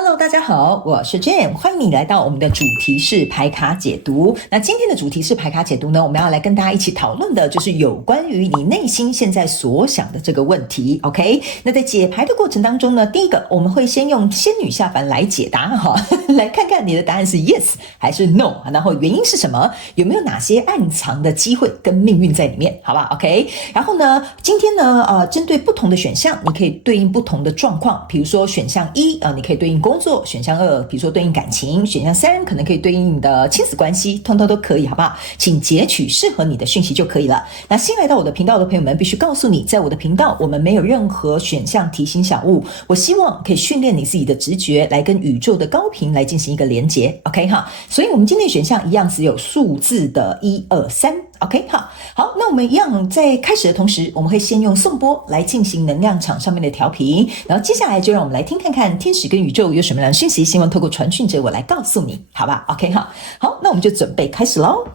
Hello， 大家好，我是 Jane， 歡迎你來到我們的主題式牌卡解讀。那今天的主題式牌卡解讀呢，我們要來跟大家一起討論的就是有關於你內心現在所想的這個問題。OK， 那在解牌的過程當中呢，第一個我們會先用仙女下凡來解答哈，來看看你的答案是 yes 還是 no， 然後原因是什麼，有沒有哪些暗藏的機會跟命運在裡面，好吧 ？OK， 然後呢，今天呢，針對不同的選項，你可以對應不同的狀況，比如說選項一你可以對應工作，選項二比如說對應感情，選項三可能可以對應你的親子關係，通通都可以，好不好？請截取適合你的訊息就可以了。那新來到我的頻道的朋友們，必須告訴你，在我的頻道我們沒有任何選項提醒小物，我希望可以訓練你自己的直覺，來跟宇宙的高頻來進行一個連結 OK 哈，所以我們今天的選項一樣只有數字的1、2、3 OK 好，那我們一樣在開始的同時，我們會先用頌缽來進行能量場上面的調頻，然後接下來就讓我們來聽看看天使跟宇宙有什麼樣的訊息，希望透過傳訊者我來告訴你，好吧 OK 好，那我們就準備開始咯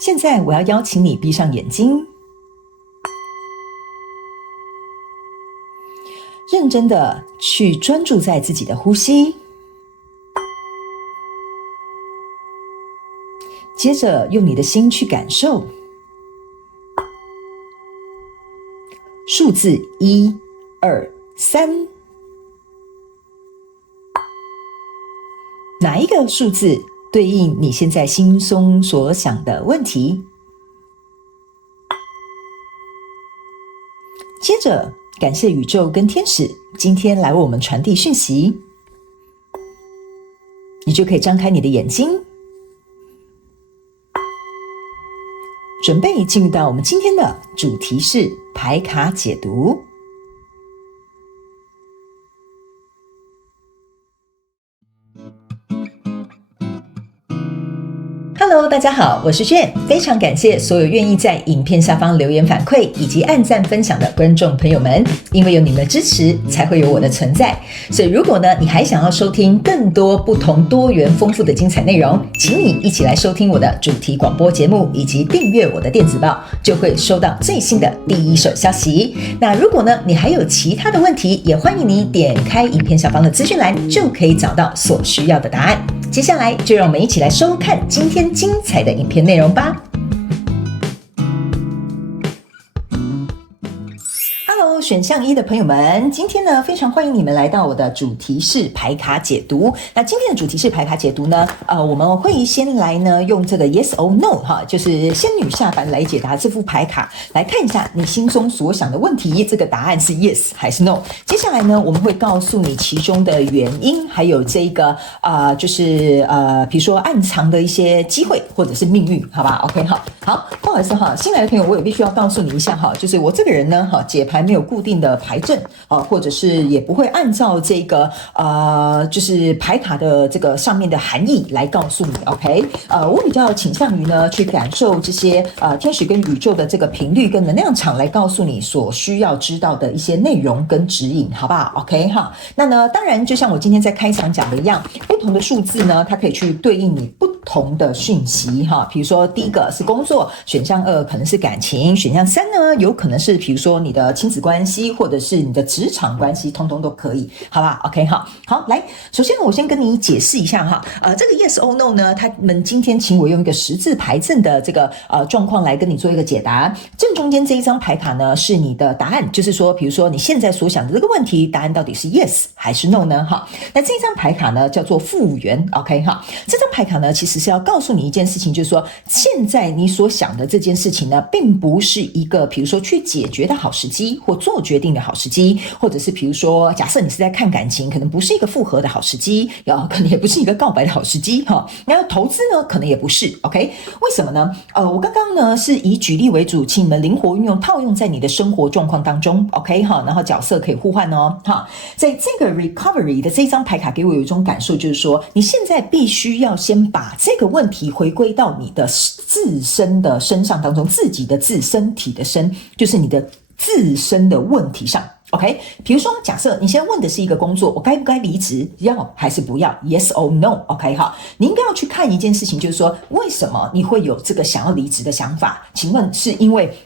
現在我要邀請你閉上眼睛，認真的去專注在自己的呼吸，接着用你的心去感受數字1、2、3，哪一個數字對應你現在心中所想的問題？接着感謝宇宙跟天使今天來為我們傳遞訊息，你就可以張開你的眼睛，準備進入到我們今天的主題式牌卡解讀。Hello， 大家好，我是 Jane， 非常感謝所有願意在影片下方留言反饋以及按讚分享的觀眾朋友們，因為有你們的支持，才會有我的存在。所以如果呢，你還想要收聽更多不同多元豐富的精彩內容，請你一起來收聽我的主題廣播節目，以及訂閱我的電子報，就會收到最新的第一手消息。那如果呢，你還有其他的問題，也歡迎你點開影片下方的資訊欄，就可以找到所需要的答案。接下來就讓我們一起來收看今天精彩的影片內容吧。選項1的朋友們，今天呢非常歡迎你們來到我的主題式牌卡解讀。那今天的主題式牌卡解讀呢，我們會先來呢用這個 yes or no 哈，就是仙女下凡來解答這副牌卡，來看一下你心中所想的問題，這個答案是 yes 還是 no。接下來呢，我們會告訴你其中的原因，還有這個就是比如說暗藏的一些機會或者是命運，好吧 ？OK 好，不好意思哈，新來的朋友我也必須要告訴你一下哈，就是我這個人呢哈，解牌沒有固定的牌陣或者是也不會按照這個就是牌卡的這個上面的含義來告訴你 OK 我比較傾向於呢去感受這些天使跟宇宙的這個頻率跟能量場來告訴你所需要知道的一些內容跟指引，好不好 OK 哈，那呢當然就像我今天在開場講的一樣，不同的數字呢它可以去對應你不同的訊息哈，比如說第一個是工作，選項2可能是感情，選項3呢有可能是比如說你的親子關係或者是你的職場關係，通通都可以，好吧 OK 好，來，首先我先跟你解釋一下哈，這個 yes or no 呢，他們今天請我用一個十字牌陣的這個狀況來跟你做一個解答，正中間這一張牌卡呢是你的答案，就是說比如說你現在所想的這個問題，答案到底是 yes 還是 no 呢哈，那這一張牌卡呢叫做復原 OK 哈，這張牌卡呢其實是要告訴你一件事情，就是說現在你所想的這件事情呢並不是一個比如說去解決的好時機或做決定的好时機，或者是比如說假設你是在看感情，可能不是一個復合的好时機，可能也不是一個告白的好時機然後投資呢可能也不是 OK， 為什麼呢我剛剛呢是以舉例為主，請你們靈活運用套用在你的生活狀況當中 OK 然後角色可以互換在這個 recovery 的這張牌卡給我有一種感受，就是說你現在必須要先把這個問題回歸到你的自身的身上當中，自己的自身體的身，就是你的自身的問題上 OK， 比如說，假設你現在問的是一個工作，我該不該離職，要還是不要 ？Yes or no？OK， 好，你應該要去看一件事情，就是說，為什麼你會有這個想要離職的想法？請問是因為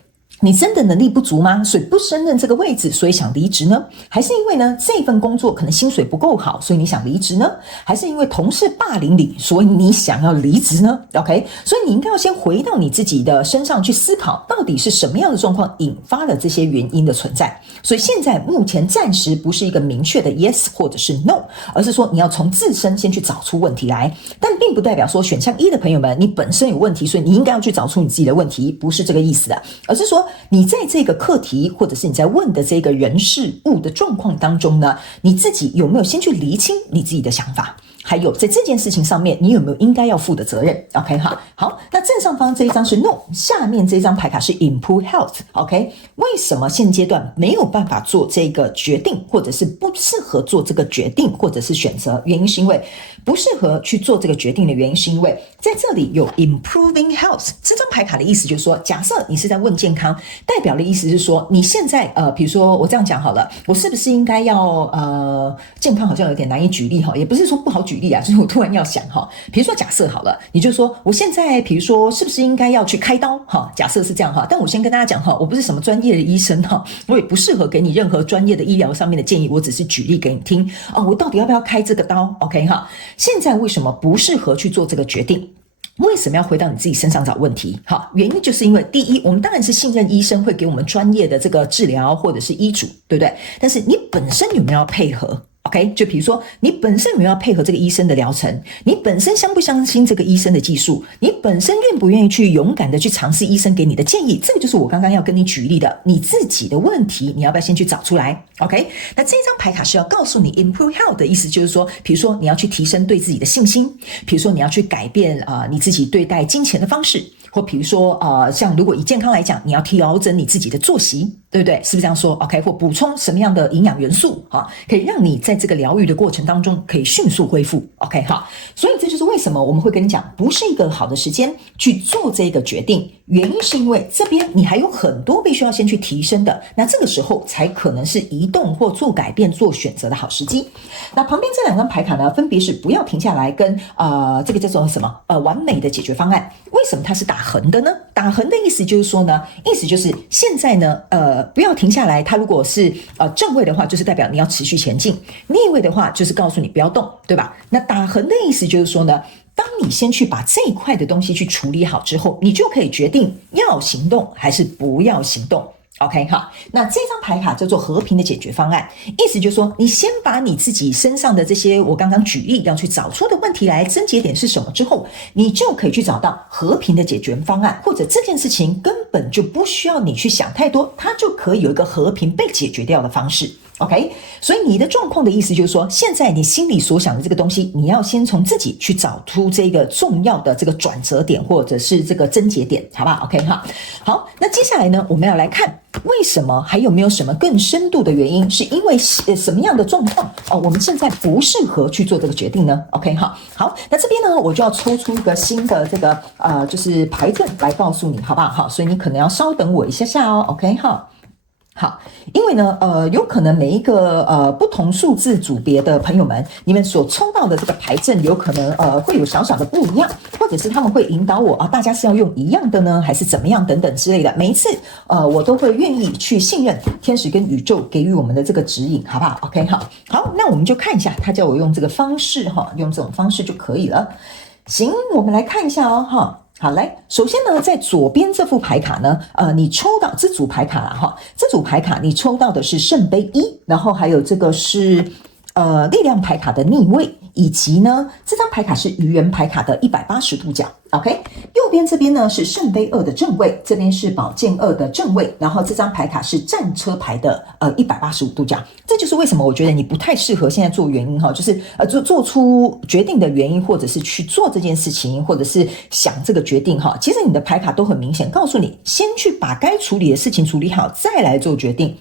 你真的能力不足嗎？所以不勝任這個位置，所以想離職呢？還是因為呢這份工作可能薪水不夠好，所以你想離職呢？還是因為同事霸凌你，所以你想要離職呢 ？OK， 所以你應該要先回到你自己的身上去思考，到底是什麼樣的狀況引發了這些原因的存在。所以現在目前暫時不是一個明確的 yes 或者是 no， 而是說你要從自身先去找出問題來，但並不代表說選項一的朋友們你本身有問題，所以你應該要去找出你自己的問題，不是這個意思的，而是說你在這個課題或者是你在問的這個人事物的狀況當中呢，你自己有沒有先去釐清你自己的想法？還有在這件事情上面，你有沒有應該要負的責任 ？OK 哈，好，那正上方這一張是 No， 下面這張牌卡是 Improve Health。OK， 為什麼現階段沒有辦法做這個決定，或者是不適合做這個決定，或者是選擇？原因是因為不適合去做這個決定的原因是因為在這裡有 Improving Health 這張牌卡的意思就是說，假設你是在問健康，代表的意思是說你現在比如說我這樣講好了，我是不是應該要健康好像有點難以舉例哈，也不是說不好舉例啊，就是我突然要想哈，比如說假設好了，你就說我現在比如說是不是應該要去開刀哈？假設是這樣哈，但我先跟大家講哈，我不是什麼專業的醫生哈，我也不適合給你任何專業的醫療上面的建議，我只是舉例給你聽我到底要不要開這個刀 ？OK 哈，現在為什麼不適合去做這個決定？為什麼要回到你自己身上找問題？好，原因就是因為第一，我們當然是信任醫生會給我們專業的這個治療或者是醫囑，對不對？但是你本身有沒有要配合？ OK， 就比如說你本身有沒有要配合這個醫生的療程？你本身相不相信這個醫生的技術？你本身願不願意去勇敢的去嘗試醫生給你的建議？這個就是我剛剛要跟你舉例的，你自己的問題，你要不要先去找出來 ？OK， 那這張牌卡是要告訴你 Improve Health 的意思，就是說，比如說你要去提升對自己的信心，比如說你要去改變你自己對待金錢的方式。或比如說像如果以健康來講，你要調整你自己的作息，對不對？是不是這樣說 ？OK， 或補充什麼樣的營養元素可以讓你在這個療癒的過程當中可以迅速恢復 ？OK， 好，所以這就是為什麼我們會跟你講，不是一個好的時間去做這個決定，原因是因為這邊你還有很多必須要先去提升的，那這個時候才可能是移動或做改變、做選擇的好時機。那旁邊這兩張牌卡呢，分別是不要停下來跟這個叫做什麼完美的解決方案。為什麼它是打橫的呢？打橫的意思就是說呢，意思就是現在呢，不要停下来。它如果是正位的話，就是代表你要持續前進；逆位的話，就是告訴你不要動，對吧？那打橫的意思就是說呢，當你先去把這一塊的東西去處理好之後，你就可以決定要行動還是不要行動。OK 好，那這張牌卡叫做和平的解決方案，意思就是說，你先把你自己身上的這些我剛剛舉例要去找出的問題來，症結點是什麼之後，你就可以去找到和平的解決方案，或者這件事情根本就不需要你去想太多，它就可以有一個和平被解決掉的方式。OK， 所以你的狀況的意思就是說，現在你心裡所想的這個東西，你要先從自己去找出這個重要的這個轉折點，或者是這個症結點，好不好 ？OK 哈，好，那接下來呢，我們要來看為什麼，還有沒有什麼更深度的原因，是因為什麼樣的狀況我們現在不適合去做這個決定呢 ？OK 哈，好，那這邊呢，我就要抽出一個新的這個就是牌陣來告訴你，好不好？好，所以你可能要稍等我一下下哦 ，OK 哈。好，因為呢，有可能每一個不同數字組別的朋友們，你們所抽到的這個牌陣有可能會有小小的不一樣，或者是他們會引導我大家是要用一樣的呢，還是怎麼樣等等之類的。每一次我都會願意去信任天使跟宇宙給予我們的這個指引，好不好 ？OK， 好，那我們就看一下，他叫我用這個方式用這種方式就可以了。行，我們來看一下哦，好，來，首先呢，在左邊這副牌卡呢，你抽到這組牌卡啦哈，這組牌卡你抽到的是聖杯1，然後還有這個是力量牌卡的逆位，以及呢這張牌卡是愚人牌卡的180度角。OK， 右邊這邊呢是聖杯2的正位，這邊是寶劍2的正位，然後這張牌卡是戰車牌的185度角。這就是為什麼我覺得你不太適合現在做原因哈，就是做出決定的原因，或者是去做這件事情，或者是想這個決定哈。其實你的牌卡都很明顯告訴你，先去把該處理的事情處理好，再來做決定。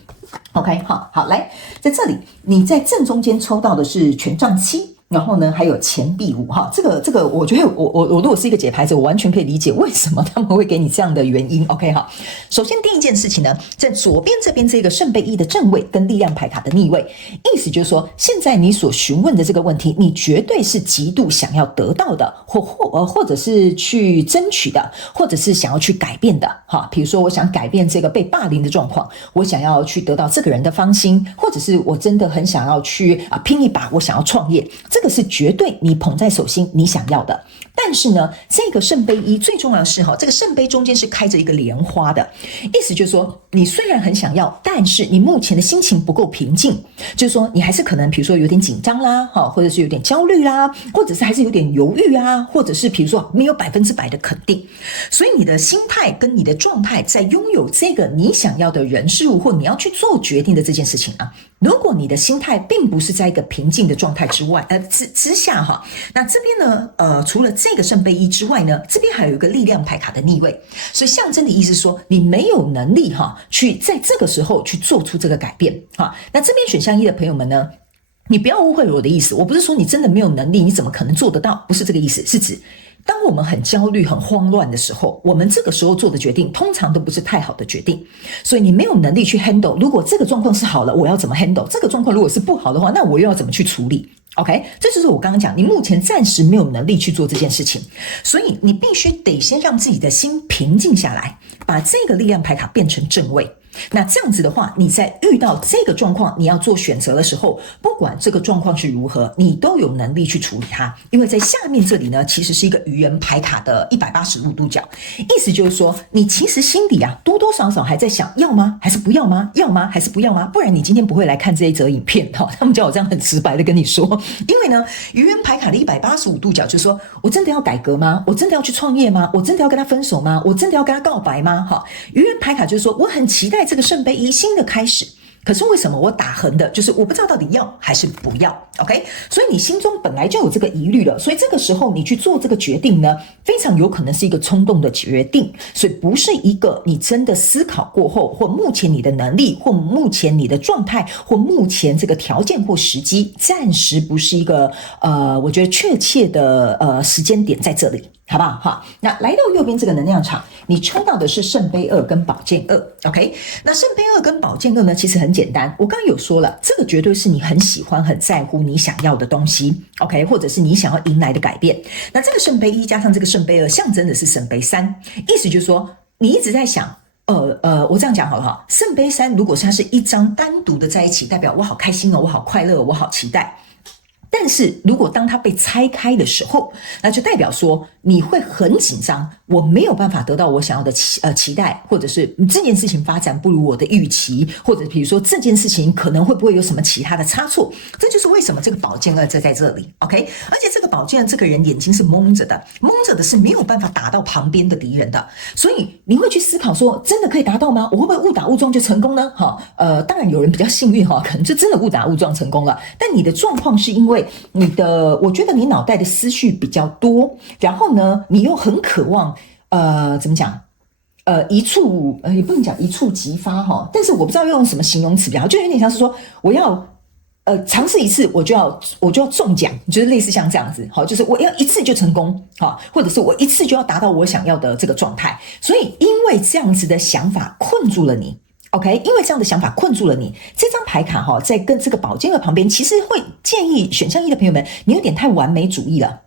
OK， 好，來，在這裡你在正中間抽到的是權杖7。然後呢，還有錢幣五哈，這個，我覺得我如果是一個解牌者，我完全可以理解為什麼他們會給你這樣的原因。OK 哈，首先第一件事情呢，在左邊這邊這個聖杯一的正位跟力量牌卡的逆位，意思就是說，現在你所詢問的這個問題，你絕對是極度想要得到的，或者是去爭取的，或者是想要去改變的哈。比如說，我想改變這個被霸凌的狀況，我想要去得到這個人的芳心，或者是我真的很想要去拼一把，我想要創業，這個是絕對你捧在手心你想要的。但是呢，這個聖杯一最重要的是哈，這個聖杯中間是開着一個蓮花的，意思就是說，你雖然很想要，但是你目前的心情不夠平靜，就是說你還是可能比如說有點緊張啦，或者是有點焦慮啦，或者是還是有點猶豫啊，或者是比如說沒有100%的肯定，所以你的心態跟你的狀態在擁有這個你想要的人事物或你要去做決定的這件事情啊，如果你的心態並不是在一個平靜的狀態之下哈，那這邊呢除了這個聖杯一之外呢，這邊還有一個力量牌卡的逆位，所以象徵的意思是說你沒有能力去在這個時候去做出這個改變哈。那這邊選項一的朋友們呢，你不要誤會我的意思，我不是說你真的沒有能力，你怎麼可能做得到？不是這個意思，是指當我們很焦慮、很慌亂的時候，我們這個時候做的決定通常都不是太好的決定，所以你沒有能力去 handle。如果這個狀況是好了，我要怎麼 handle？這個狀況如果是不好的話，那我又要怎麼去處理？OK， 這就是我剛剛講，你目前暫時沒有能力去做這件事情，所以你必須得先讓自己的心平靜下來，把這個力量牌卡變成正位。那這樣子的話，你在遇到這個狀況，你要做選擇的時候，不管這個狀況是如何，你都有能力去處理它。因為在下面這裡呢，其實是一個愚人牌卡的185度角，意思就是說，你其實心裡啊，多多少少還在想，要嗎？還是不要嗎？要嗎？還是不要嗎？不然你今天不會來看這一則影片哈。他們叫我這樣很直白的跟你說，因為呢，愚人牌卡的185度角就是說，我真的要改革嗎？我真的要去創業嗎？我真的要跟他分手嗎？我真的要跟他告白嗎？哈，愚人牌卡就是說，我很期待這個聖杯一新的開始，可是為什麼我打橫的，就是我不知道到底要還是不要 ，OK？ 所以你心中本來就有這個疑慮了，所以這個時候你去做這個決定呢，非常有可能是一個衝動的決定，所以不是一個你真的思考過後，或目前你的能力，或目前你的狀態，或目前這個條件或時機，暫時不是一個我覺得確切的時間點在這裡。好不好？好，那來到右邊這個能量場，你抽到的是聖杯二跟寶劍二 ，OK？ 那聖杯二跟寶劍二呢，其實很簡單，我剛剛有說了，這個絕對是你很喜歡、很在乎你想要的東西 ，OK？ 或者是你想要迎來的改變。那這個聖杯一加上這個聖杯二，象徵的是聖杯三，意思就是說，你一直在想，我這樣講好了哈，聖杯三如果是它是一張單獨的在一起，代表我好開心哦，我好快樂，我好期待。但是如果當它被拆開的時候，那就代表說你會很緊張，我沒有辦法得到我想要的期待，或者是這件事情發展不如我的預期，或者比如說這件事情可能會不會有什麼其他的差錯，這就是為什麼這個寶劍二在這裡 OK， 而且這個寶劍二這個人眼睛是蒙着的，蒙着的是沒有辦法打到旁邊的敵人的，所以你會去思考說真的可以達到嗎？我會不會誤打誤撞就成功呢？當然有人比較幸運可能就真的誤打誤撞成功了，但你的狀況是因為我覺得你腦袋的思緒比較多，然後呢，你又很渴望，怎麼講？也不能講一觸即發哈，但是我不知道用什麼形容詞比較好，就有點像是說，我要嘗試一次，我就要中獎，就是類似像這樣子，好，就是我要一次就成功，好，或者是我一次就要達到我想要的這個狀態，所以因為這樣子的想法困住了你。OK， 因為這樣的想法困住了你，這張牌卡在跟這個寶劍二旁邊，其實會建議選項一的朋友們，你有點太完美主義了。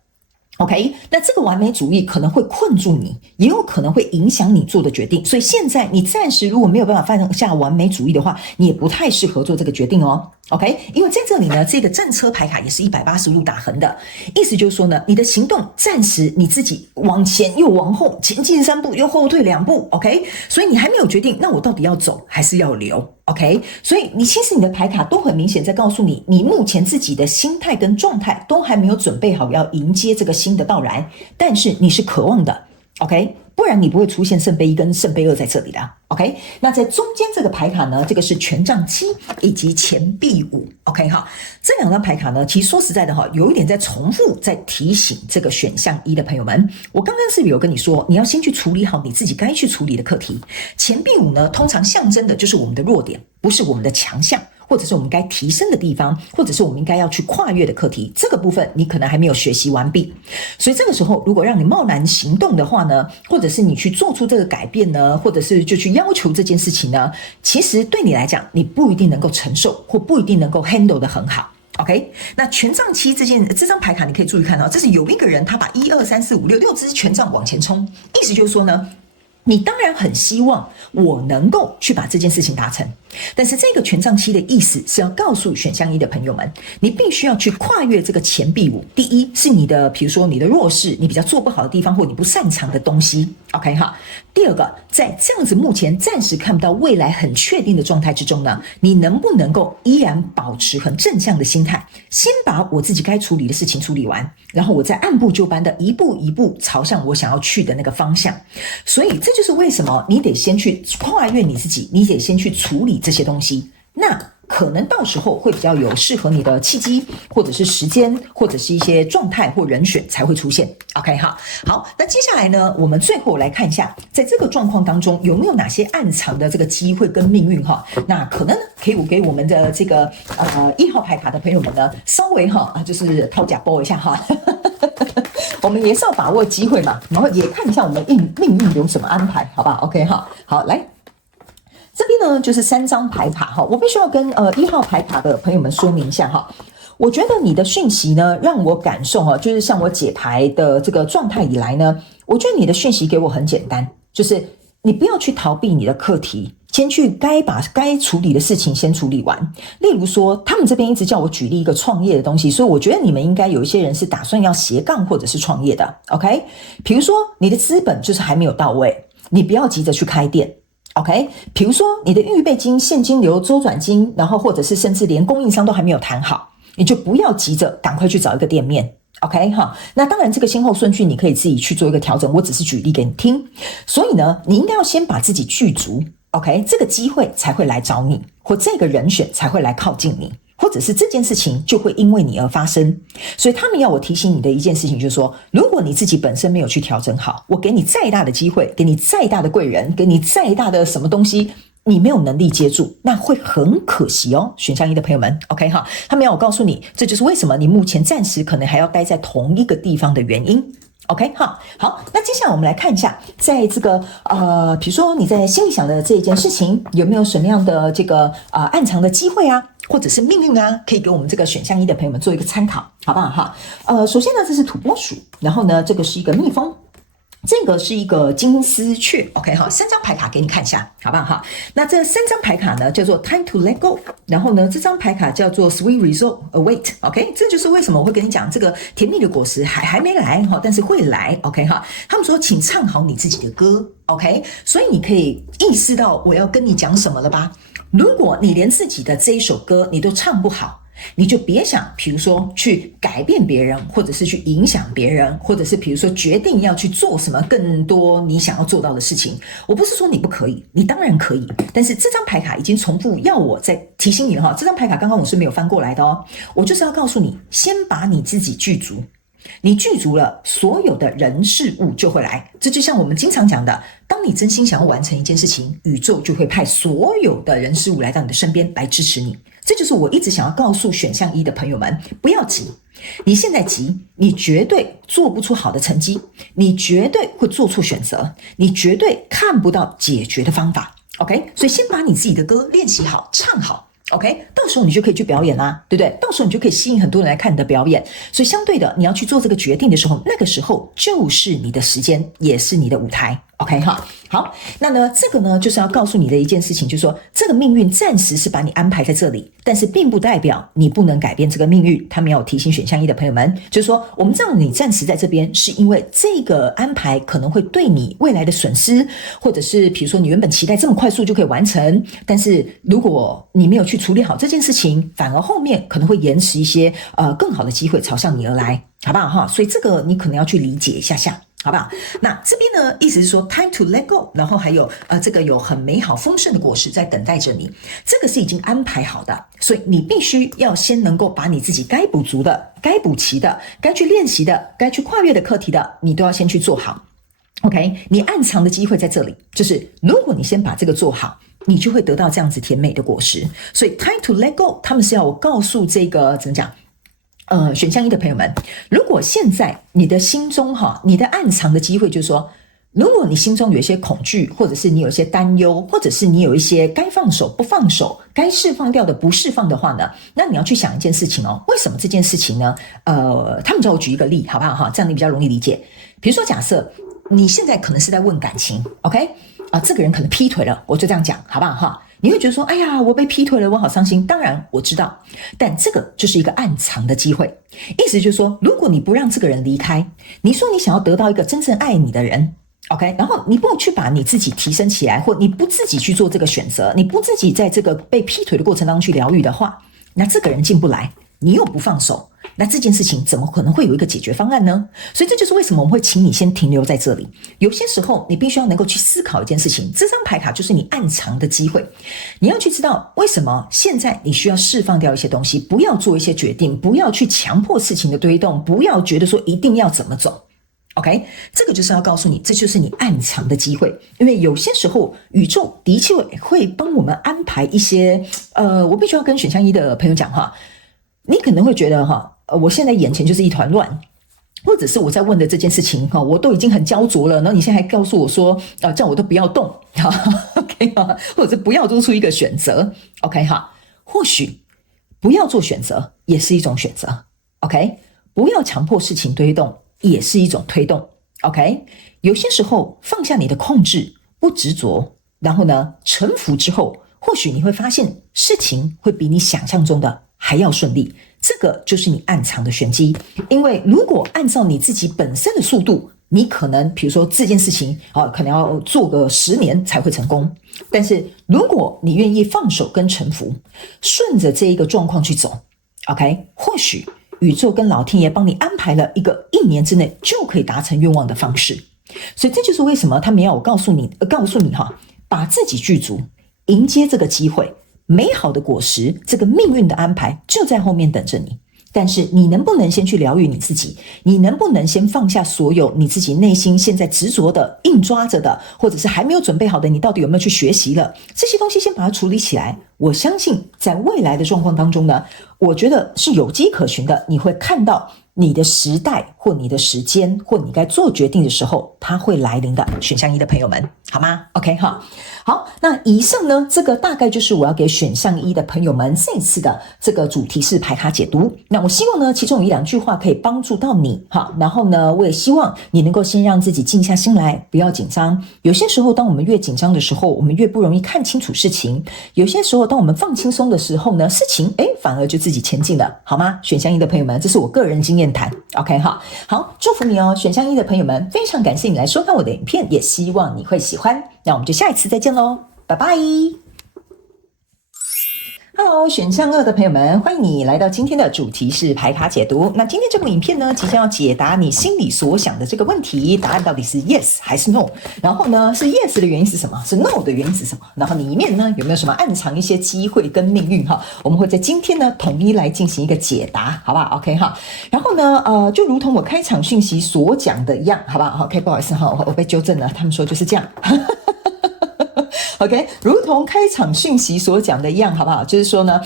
OK， 那這個完美主義可能會困住你，也有可能會影響你做的決定。所以現在你暫時如果沒有辦法放下完美主義的話，你也不太適合做這個決定哦。OK， 因為在這裡呢，這個戰車牌卡也是180度打橫的，意思就是說呢，你的行動暫時你自己往前又往後，前進3步又後退2步 ，OK， 所以你還沒有決定，那我到底要走還是要留 ？OK， 所以其實你的牌卡都很明顯在告訴你，你目前自己的心態跟狀態都還沒有準備好要迎接這個新的到來，但是你是渴望的 ，OK。不然你不會出現聖杯一跟聖杯二在這裡的 ，OK？ 那在中間這個牌卡呢，這個是權杖7以及錢幣5 ，OK 哈？這兩張牌卡呢，其實說實在的哈，有一點在重複，在提醒這個選項一的朋友們。我剛剛是不是有跟你說，你要先去處理好你自己該去處理的課題？錢幣5呢，通常象徵的就是我們的弱點，不是我們的強項。或者是我們該提升的地方，或者是我們應該要去跨越的課題，這個部分你可能還沒有學習完畢。所以這個時候如果讓你貿然行動的話呢，或者是你去做出這個改變呢，或者是就去要求這件事情呢，其實對你來講你不一定能夠承受，或不一定能夠 handle 得很好。OK， 那權杖七這張牌卡你可以注意看到，這是有一個人他把1、2、3、4、5、6、6支權杖往前衝，意思就是說呢，你當然很希望我能夠去把這件事情達成，但是這個權杖七的意思是要告訴選項一的朋友們，你必須要去跨越這個錢幣五。第一是你的，比如說你的弱勢，你比較做不好的地方，或你不擅長的東西。OK 哈。第二個，在這樣子目前暫時看不到未來很確定的狀態之中呢，你能不能夠依然保持很正向的心態，先把我自己該處理的事情處理完，然後我再按部就班的一步一步朝向我想要去的那個方向。所以這就是為什麼你得先去跨越你自己，你得先去處理这些東西，那可能到時候會比較有適合你的契機，或者是時間，或者是一些狀態或人選才會出現。OK 哈，好，那接下來呢，我們最後來看一下，在這個狀況當中有沒有哪些暗藏的這個機會跟命運哈？那可能可以給我們的這個1號牌卡的朋友們呢，稍微就是掏假包一下哈。我們也是要把握機會嘛，然後也看一下我們命運有什麼安排，好吧 ？OK 哈，好來。這邊呢就是3張牌卡哈，我必須要跟1號牌卡的朋友們說明一下哈。我覺得你的訊息呢，讓我感受哈，就是像我解牌的這個狀態以來呢，我覺得你的訊息給我很簡單，就是你不要去逃避你的課題，先去該處理的事情先處理完。例如說，他們這邊一直叫我舉例一個創業的東西，所以我覺得你們應該有一些人是打算要斜槓或者是創業的。OK， 比如說你的資本就是還沒有到位，你不要急着去開店。OK， 比如說你的預備金、現金流、週轉金，然後或者是甚至連供應商都還沒有談好，你就不要急着趕快去找一個店面。OK 哈，那當然這個先後順序你可以自己去做一個調整，我只是舉例給你聽。所以呢，你應該要先把自己具足 ，OK， 這個機會才會來找你，或這個人選才會來靠近你。或者是這件事情就會因為你而發生，所以他們要我提醒你的一件事情就是說，如果你自己本身沒有去調整好，我給你再大的機會，給你再大的貴人，給你再大的什麼東西，你沒有能力接住，那會很可惜哦。選項一的朋友們 ，OK 哈，他們要我告訴你，這就是為什麼你目前暫時可能還要待在同一個地方的原因。OK 哈，好，那接下來我們來看一下，在這個比如說你在心裡想的這件事情，有沒有什麼樣的這個暗藏的機會啊，或者是命運啊，可以給我們這個選項一的朋友們做一個參考，好不好哈？首先呢，這是土撥鼠，然後呢，這個是一個蜜蜂。這個是一個金絲雀 ，OK 哈，3張牌卡給你看一下，好不好哈？那這3張牌卡呢叫做 Time to Let Go， 然後呢這張牌卡叫做 Sweet Result Await，OK， 這就是為什麼我會跟你講這個甜蜜的果實還沒來哈，但是會來 ，OK 哈？他們說請唱好你自己的歌 ，OK， 所以你可以意識到我要跟你講什麼了吧？如果你連自己的這一首歌你都唱不好，你就別想，比如說去改變別人，或者是去影響別人，或者是比如說決定要去做什麼更多你想要做到的事情。我不是說你不可以，你當然可以，但是這張牌卡已經重複要我再提醒你了哈。這張牌卡剛剛我是沒有翻過來的哦，我就是要告訴你，先把你自己具足。你具足了，所有的人事物就會來。這就像我們經常講的，當你真心想要完成一件事情，宇宙就會派所有的人事物來到你的身邊來支持你。這就是我一直想要告訴選項一的朋友們，不要急。你現在急，你絕對做不出好的成績，你絕對會做錯選擇，你絕對看不到解決的方法。OK， 所以先把你自己的歌練習好，唱好。OK， 到時候你就可以去表演啦，對不對？到時候你就可以吸引很多人來看你的表演。所以相對的，你要去做這個決定的時候，那個時候就是你的時間，也是你的舞台。OK 哈，好，那呢，這個呢，就是要告訴你的一件事情，就是說，這個命運暫時是把你安排在這裡，但是並不代表你不能改變這個命運。他們要提醒選項一的朋友們，就是說，我們讓你暫時在這邊，是因為這個安排可能會對你未來的損失，或者是比如說你原本期待這麼快速就可以完成，但是如果你沒有去處理好這件事情，反而後面可能會延遲一些更好的機會朝向你而來，好不好哈？所以這個你可能要去理解一下下。好不好？那這邊呢，意思是說 time to let go， 然後還有這個有很美好豐盛的果實在等待着你，這個是已經安排好的，所以你必須要先能夠把你自己該補足的、該補齊的、該去練習的、該去跨越的課題的，你都要先去做好。OK， 你暗藏的機會在這裡，就是如果你先把這個做好，你就會得到這樣子甜美的果實。所以 time to let go， 他們是要我告訴這個怎麼講？選項一的朋友們，如果現在你的心中你的暗藏的機會就是說，如果你心中有一些恐懼，或者是你有一些擔憂，或者是你有一些該放手不放手，該釋放掉的不釋放的話呢，那你要去想一件事情哦，為什麼這件事情呢？他們叫我舉一個例，好不好？這樣你比較容易理解。比如說，假設你現在可能是在問感情 ，OK？ 這個人可能劈腿了，我就這樣講，好不好？你會覺得說，哎呀，我被劈腿了，我好傷心。當然我知道，但這個就是一個暗藏的機會。意思就是說，如果你不讓這個人離開，你說你想要得到一個真正愛你的人 ，OK？ 然後你不去把你自己提升起來，或你不自己去做這個選擇，你不自己在這個被劈腿的過程當中去療癒的話，那這個人進不來，你又不放手，那這件事情怎麼可能會有一個解決方案呢？所以這就是為什麼我們會請你先停留在這裡。有些時候你必須要能夠去思考一件事情，這張牌卡就是你暗藏的機會，你要去知道為什麼現在你需要釋放掉一些東西，不要做一些決定，不要去強迫事情的推動，不要覺得說一定要怎麼走。OK， 這個就是要告訴你，這就是你暗藏的機會。因為有些時候宇宙的確會幫我們安排一些我必須要跟選項一的朋友講哈，你可能會覺得我現在眼前就是一團亂，或者是我在問的這件事情我都已經很焦灼了，然後你現在還告訴我說叫我都不要動，OK 或者是不要做出一個選擇 ，OK 或許不要做選擇也是一種選擇 ，OK， 不要強迫事情推動也是一種推動 ，OK， 有些時候放下你的控制，不執着，然後呢臣服之後，或許你會發現事情會比你想象中的還要順利。這個就是你暗藏的玄機，因為如果按照你自己本身的速度，你可能比如說這件事情可能要做個10年才會成功，但是如果你願意放手跟臣服，順着這一個狀況去走 ，OK， 或許宇宙跟老天爺幫你安排了一個1年之內就可以達成願望的方式。所以這就是為什麼他們要我告訴你把自己具足，迎接這個機會。美好的果實，這個命運的安排就在後面等着你。但是你能不能先去療癒你自己？你能不能先放下所有你自己內心現在執着的、硬抓着的，或者是還沒有準備好的，你到底有沒有去學習了？這些東西先把它處理起來。我相信在未來的狀況當中呢，我覺得是有跡可循的。你會看到你的時代或你的時間或你該做決定的時候，它會來臨的。選項一的朋友們，好嗎 ？OK 好，那以上呢，這個大概就是我要給選項一的朋友們這一次的這個主題式牌卡解讀。那我希望呢，其中有1-2句話可以幫助到你哈。然後呢，我也希望你能夠先讓自己靜下心來，不要緊張。有些時候，當我們越緊張的時候，我們越不容易看清楚事情。有些時候，當我們放輕鬆的時候呢，事情反而就自己前進了，好嗎？選項一的朋友們，這是我個人經驗談。OK 好，祝福你哦，選項一的朋友們，非常感謝你來收看我的影片，也希望你會喜歡。那我們就下一次再見嘍，拜拜。Hello， 選項2的朋友們，歡迎你來到今天的主題式牌卡解讀。那今天這部影片呢，即將要解答你心裡所想的這個問題，答案到底是 yes 還是 no？ 然後呢，是 yes 的原因是什麼？是 no 的原因是什麼？然後裡面呢，有沒有什麼暗藏一些機會跟命運哈？我們會在今天呢，統一來進行一個解答，好不好 ？OK 哈。然後呢，就如同我開場訊息所講的一樣，好不好 ？OK， 不好意思哈，我被糾正了，他們說就是這樣。OK， 如同開場訊息所講的一樣，好不好？就是說呢，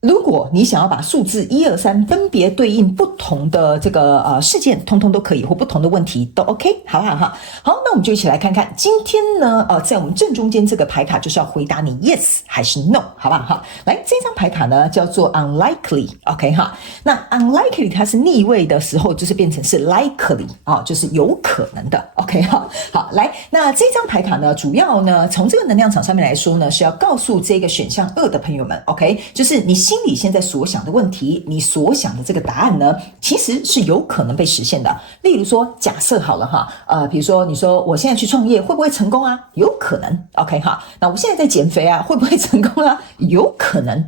如果你想要把數字1、2、3分別對應不同的這個事件，通通都可以，或不同的問題都 OK， 好不好哈？好，那我們就一起來看看今天呢，在我們正中間這個牌卡就是要回答你 yes 還是 no， 好不好哈？來，這張牌卡呢叫做 unlikely，OK 哈？那 unlikely 它是逆位的時候，就是變成是 likely 就是有可能的 ，OK 哈？好，來，那這張牌卡呢，主要呢從這個能量場上面來說呢，是要告訴這個選項2的朋友們 ，OK， 就是你心裡現在所想的問題，你所想的這個答案呢，其實是有可能被實現的。例如說，假設好了哈，比如說你說我現在去創業會不會成功啊？有可能 ，OK 哈。那我現在在減肥啊，會不會成功啊？有可能。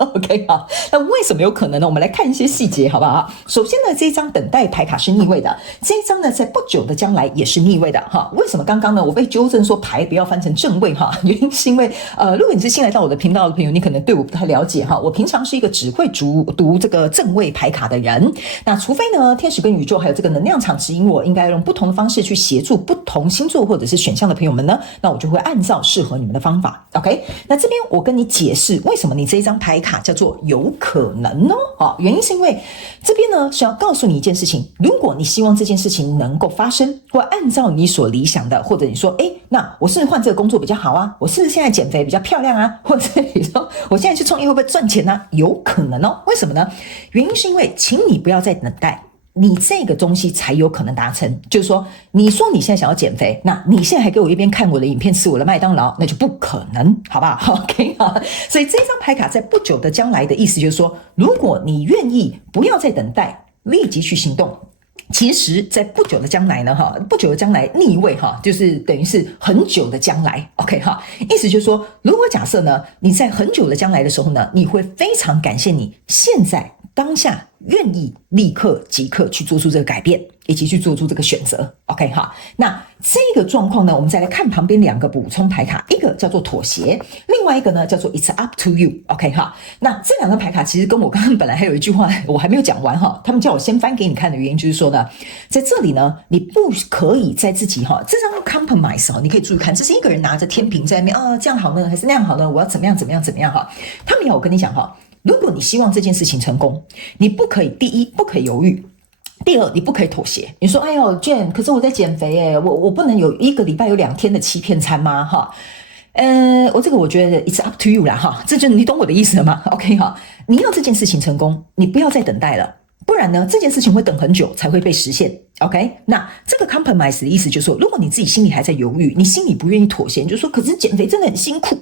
OK 好，那為什麼有可能呢？我們來看一些細節好不好？首先呢，這一張等待牌卡是逆位的，這一張呢在不久的將來也是逆位的哈。為什麼剛剛呢我被糾正說牌不要翻成正位哈？原因是因為如果你是新來到我的頻道的朋友，你可能對我不太了解哈。我平常是一個只會讀這個正位牌卡的人，那除非呢天使跟宇宙還有這個能量場指引我應該用不同的方式去協助不同星座或者是選項的朋友們呢，那我就會按照適合你們的方法。OK， 那這邊我跟你解釋為什麼你這一張牌卡叫做有可能呢？原因是因為這邊呢是要告訴你一件事情，如果你希望這件事情能夠發生，或按照你所理想的，或者你說那我是不是換這個工作比較好啊？我是不是現在減肥比較漂亮啊？或者你說我現在去創業會不會賺錢啊？有可能哦。為什麼呢？原因是因為請你不要再等待，你這個東西才有可能達成。就是說你說你現在想要減肥，那你現在還給我一邊看我的影片吃我的麥當勞，那就不可能，好不好 ？OK 啊，所以這張牌卡在不久的将來的意思就是說，如果你願意不要再等待，立即去行動。其實在不久的將來呢不久的將來逆位就是等於是很久的將來 OK 意思就是說，如果假設呢你在很久的將來的時候呢，你会非常感謝你现在當下願意立刻即刻去做出這個改變，以及去做出這個選擇 OK 那這個狀況呢，我們再來看旁邊兩個補充牌卡，一個叫做妥協，另外一個呢叫做 It's up to you OK 那這兩個牌卡其實跟我剛剛本來還有一句話我還沒有講完他們叫我先翻給你看的原因就是說呢，在這裡呢你不可以在自己這張 compromise 你可以注意看，這是一個人拿着天平在那邊這樣好呢還是那樣好呢，我要怎麼樣他們要我跟你講如果你希望這件事情成功，你不可以第一不可以猶豫，第二你不可以妥協。你說哎呦 Jen 可是我在減肥耶，我不能有一個禮拜有2天的欺騙餐嗎我覺得 it's up to you 啦這就你懂我的意思了嗎 OK 你要這件事情成功，你不要再等待了，不然呢這件事情会等很久才會被實現 OK 那這個 compromise 的意思就是說，如果你自己心裡還在猶豫，你心裡不願意妥協，你就說可是減肥真的很辛苦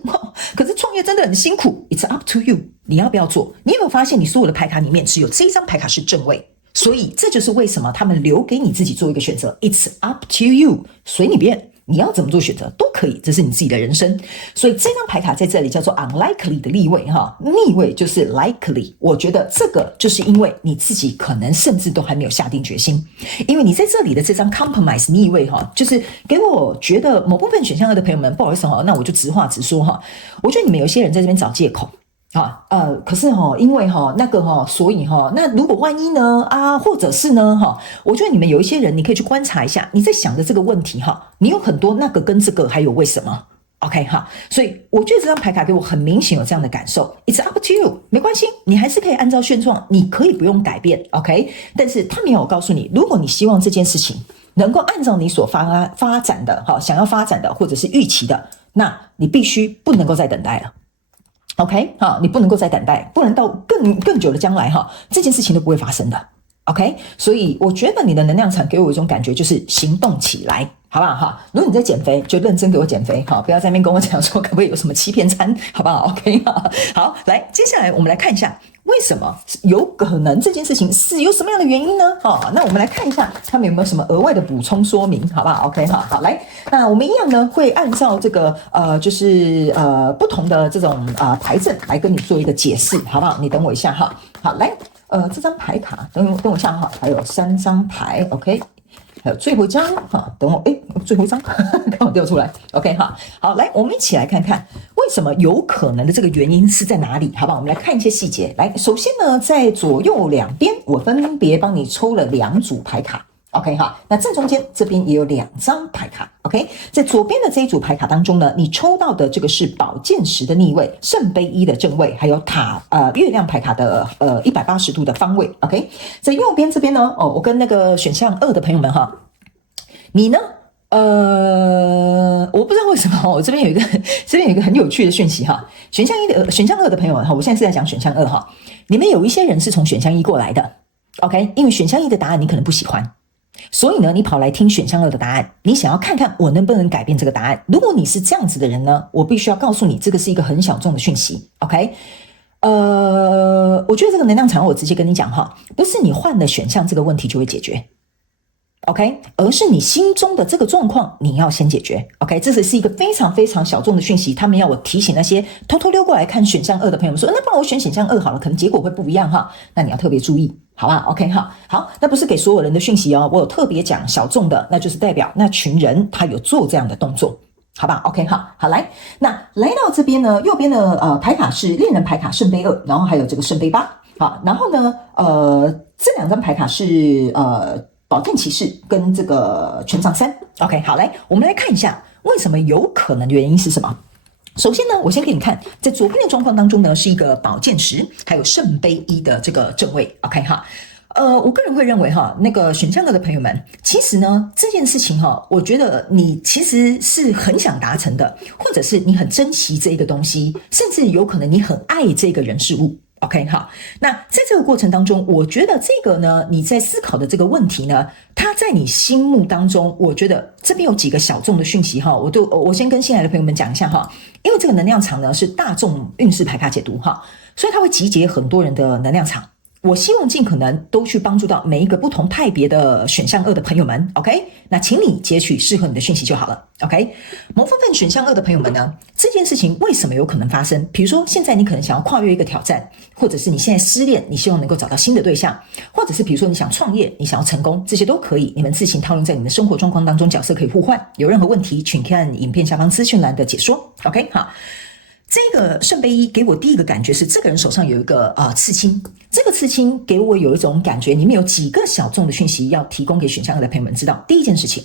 可是創業真的很辛苦， it's up to you 你要不要做。你有沒有發現你所有的牌卡裡面只有這一張牌卡是正位，所以這就是為什麼他們留給你自己做一個選擇， it's up to you 隨你便，你要怎麼做選擇都可以，這是你自己的人生。所以這張牌卡在這裡叫做 unlikely 的逆位逆位就是 likely， 我覺得這個就是因為你自己可能甚至都還沒有下定決心，因為你在這裡的這張 compromise 逆位就是給我覺得某部分選項2的朋友們，不好意思那我就直話直說我覺得你們有些人在這邊找借口可是因為那個所以那如果萬一呢或者是呢我覺得你們有一些人，你可以去觀察一下你在想的這個問題你有很多那個跟這個還有為什麼 OK 所以我覺得這張牌卡給我很明顯有這樣的感受， It's up to you 沒關係，你還是可以按照現狀，你可以不用改變 OK， 但是他沒有告訴你，如果你希望這件事情能夠按照你所發展的想要發展的或者是預期的，那你必須不能夠再等待了OK 你不能夠再等待，不然到更久的將来這件事情都不會發生的 OK， 所以我覺得你的能量場給我一種感覺就是行動起來，好不好如果你在減肥，就認真給我減肥不要在那邊跟我講說可不可以有什麼欺騙餐，好不好 OK 好，來接下來我們來看一下為什麼有可能這件事情是有什麼樣的原因呢那我們來看一下他們有沒有什麼額外的補充說明，好不好 OK 好來，那我們一樣呢會按照這個就是不同的这种牌陣來跟你做一個解釋，好不好？你等我一下好来這張牌卡等我一下還有3張牌 OK， 還有最後一張等我最後一張剛好掉出來 OK 好來我們一起來看看為什麼有可能的這個原因是在哪裡，好不好？我們來看一些細節。來，首先呢在左右兩邊我分別幫你抽了2組牌卡OK 那正中間這邊也有2張牌卡 OK， 在左邊的這一組牌卡當中呢，你抽到的這個是寶劍10的逆位，聖杯1的正位，還有月亮牌卡的180度的方位 OK， 在右邊這邊呢我跟那個選項2的朋友們你呢我不知道為什麼我這邊有一個很有趣的訊息選項2的朋友們我現在是在講選項2你們有一些人是從選項1過來的 OK， 因為選項1的答案你可能不喜歡，所以呢你跑來聽選項2的答案，你想要看看我能不能改變這個答案。如果你是這樣子的人呢，我必須要告訴你，這個是一個很小眾的訊息 OK， 我覺得這個能量場我直接跟你講不是你換了選項這個問題就會解決 OK， 而是你心中的這個狀況，你要先解決。OK， 這是一個非常非常小眾的訊息，他們要我提醒那些偷偷溜過來看選項2的朋友們說，那不然我選選項2好了，可能結果會不一樣哈，那你要特別注意，好吧 ？OK 哈，好，那不是給所有人的訊息哦，我有特別講小眾的，那就是代表那群人他有做這樣的動作，好吧 ？OK 哈，好來，那來到這邊呢，右邊的牌卡是戀人牌卡聖杯2，然後還有這個聖杯8，好，然後呢這兩張牌卡是寶劍騎士跟這個權杖3 ，OK， 好，來，我們來看一下為什麼有可能的原因是什麼。首先呢，我先給你看，在左邊的狀況當中呢，是一個寶劍10，還有聖杯1的這個正位 ，OK 哈。我個人會認為哈，那個選項2的朋友們，其實呢這件事情哈，我覺得你其實是很想達成的，或者是你很珍惜這個東西，甚至有可能你很愛這個人事物。OK， 好，那在這個過程當中，我覺得這個呢，你在思考的這個問題呢，它在你心目當中，我覺得這邊有幾個小眾的訊息哈，我先跟新來的朋友們講一下哈，因為這個能量場呢是大眾運勢牌卡解讀哈，所以它會集結很多人的能量場。我希望盡可能都去幫助到每一個不同派別的選項2的朋友們 ，OK？ 那請你截取適合你的訊息就好了 ，OK？ 某部分選項2的朋友們呢，這件事情為什麼有可能發生？比如說現在你可能想要跨越一個挑戰，或者是你現在失戀，你希望能夠找到新的對象，或者是比如說你想創業，你想要成功，這些都可以，你們自行套用在你們生活狀況當中，角色可以互換。有任何問題，請看影片下方資訊欄的解說 ，OK？ 好。這個聖杯1給我第一個感覺是，這個人手上有一個刺青，這個刺青給我有一種感覺，裡面有幾個小眾的訊息要提供給選項2的朋友們知道。第一件事情，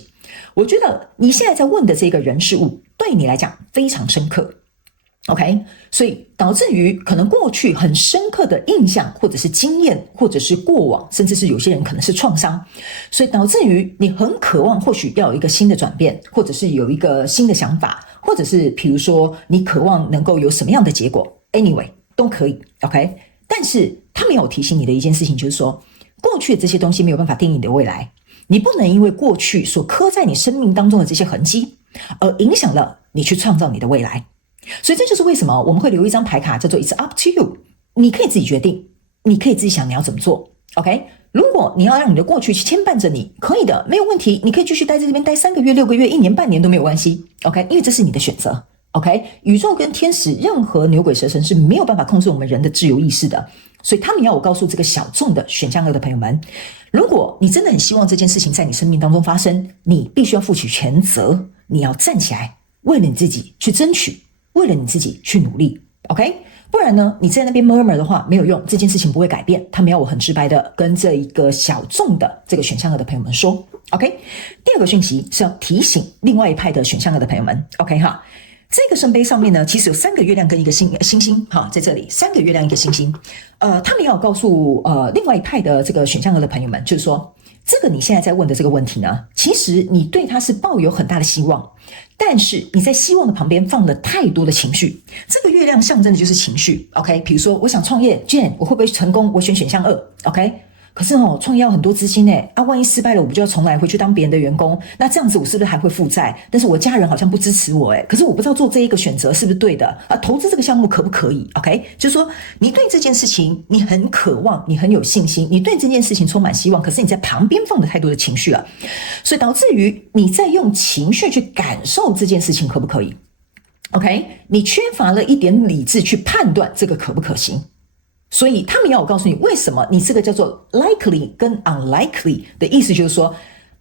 我覺得你現在在問的這個人事物對你來講非常深刻 ，OK， 所以導致於可能過去很深刻的印象，或者是經驗，或者是過往，甚至是有些人可能是創傷，所以導致於你很渴望或許要有一個新的轉變，或者是有一個新的想法。或者是比如說你渴望能夠有什麼樣的結果 ，anyway 都可以 ，OK。但是他沒有提醒你的一件事情就是說，過去的這些東西沒有辦法定義你的未來，你不能因為過去所刻在你生命當中的這些痕跡，而影響了你去創造你的未來。所以這就是為什麼我們會留一張牌卡叫做 It's up to you， 你可以自己決定，你可以自己想你要怎麼做 ，OK。如果你要讓你的過去去牽絆着你，可以的，沒有問題，你可以繼續待在這邊待3個月、6個月、1年、半年都沒有關係 ，OK， 因為這是你的選擇 ，OK。宇宙跟天使，任何牛鬼蛇神是沒有辦法控制我們人的自由意識的，所以他們要我告訴這個小眾的選項2的朋友們，如果你真的很希望這件事情在你生命當中發生，你必須要負起全責，你要站起來，為了你自己去爭取，為了你自己去努力 ，OK。不然呢，你在那邊 murmur 的話沒有用，這件事情不會改變。他們要我很直白的跟這一個小眾的這個選項2的朋友們說 ，OK。第二個訊息是要提醒另外一派的選項2的朋友們 ，OK 哈。這個聖杯上面呢，其實有3個月亮跟一個星星哈，在這裡3個月亮一個星星。他們要告訴另外一派的這個選項2的朋友們，就是說，這個你現在在問的這個問題呢，其實你對它是抱有很大的希望。但是你在希望的旁邊放了太多的情緒，這個月亮象徵的就是情緒 ，OK？ 比如說我想創業 ，Jane， 我會不會成功？我選項2 ，OK？ 可是創業要很多資金萬一失敗了，我不就要重來回去當別人的員工？那這樣子我是不是還會負債？但是我家人好像不支持我可是我不知道做這一個選擇是不是對的投資這個項目可不可以 ？OK？ 就是說你對這件事情你很渴望，你很有信心，你对這件事情充滿希望，可是你在旁邊放了太多的情緒了，所以導致於你在用情緒去感受這件事情可不可以 ？OK？ 你缺乏了一點理智去判斷這個可不可行。所以他們要我告訴你，為什麼你這個叫做 likely 跟 unlikely 的意思，就是說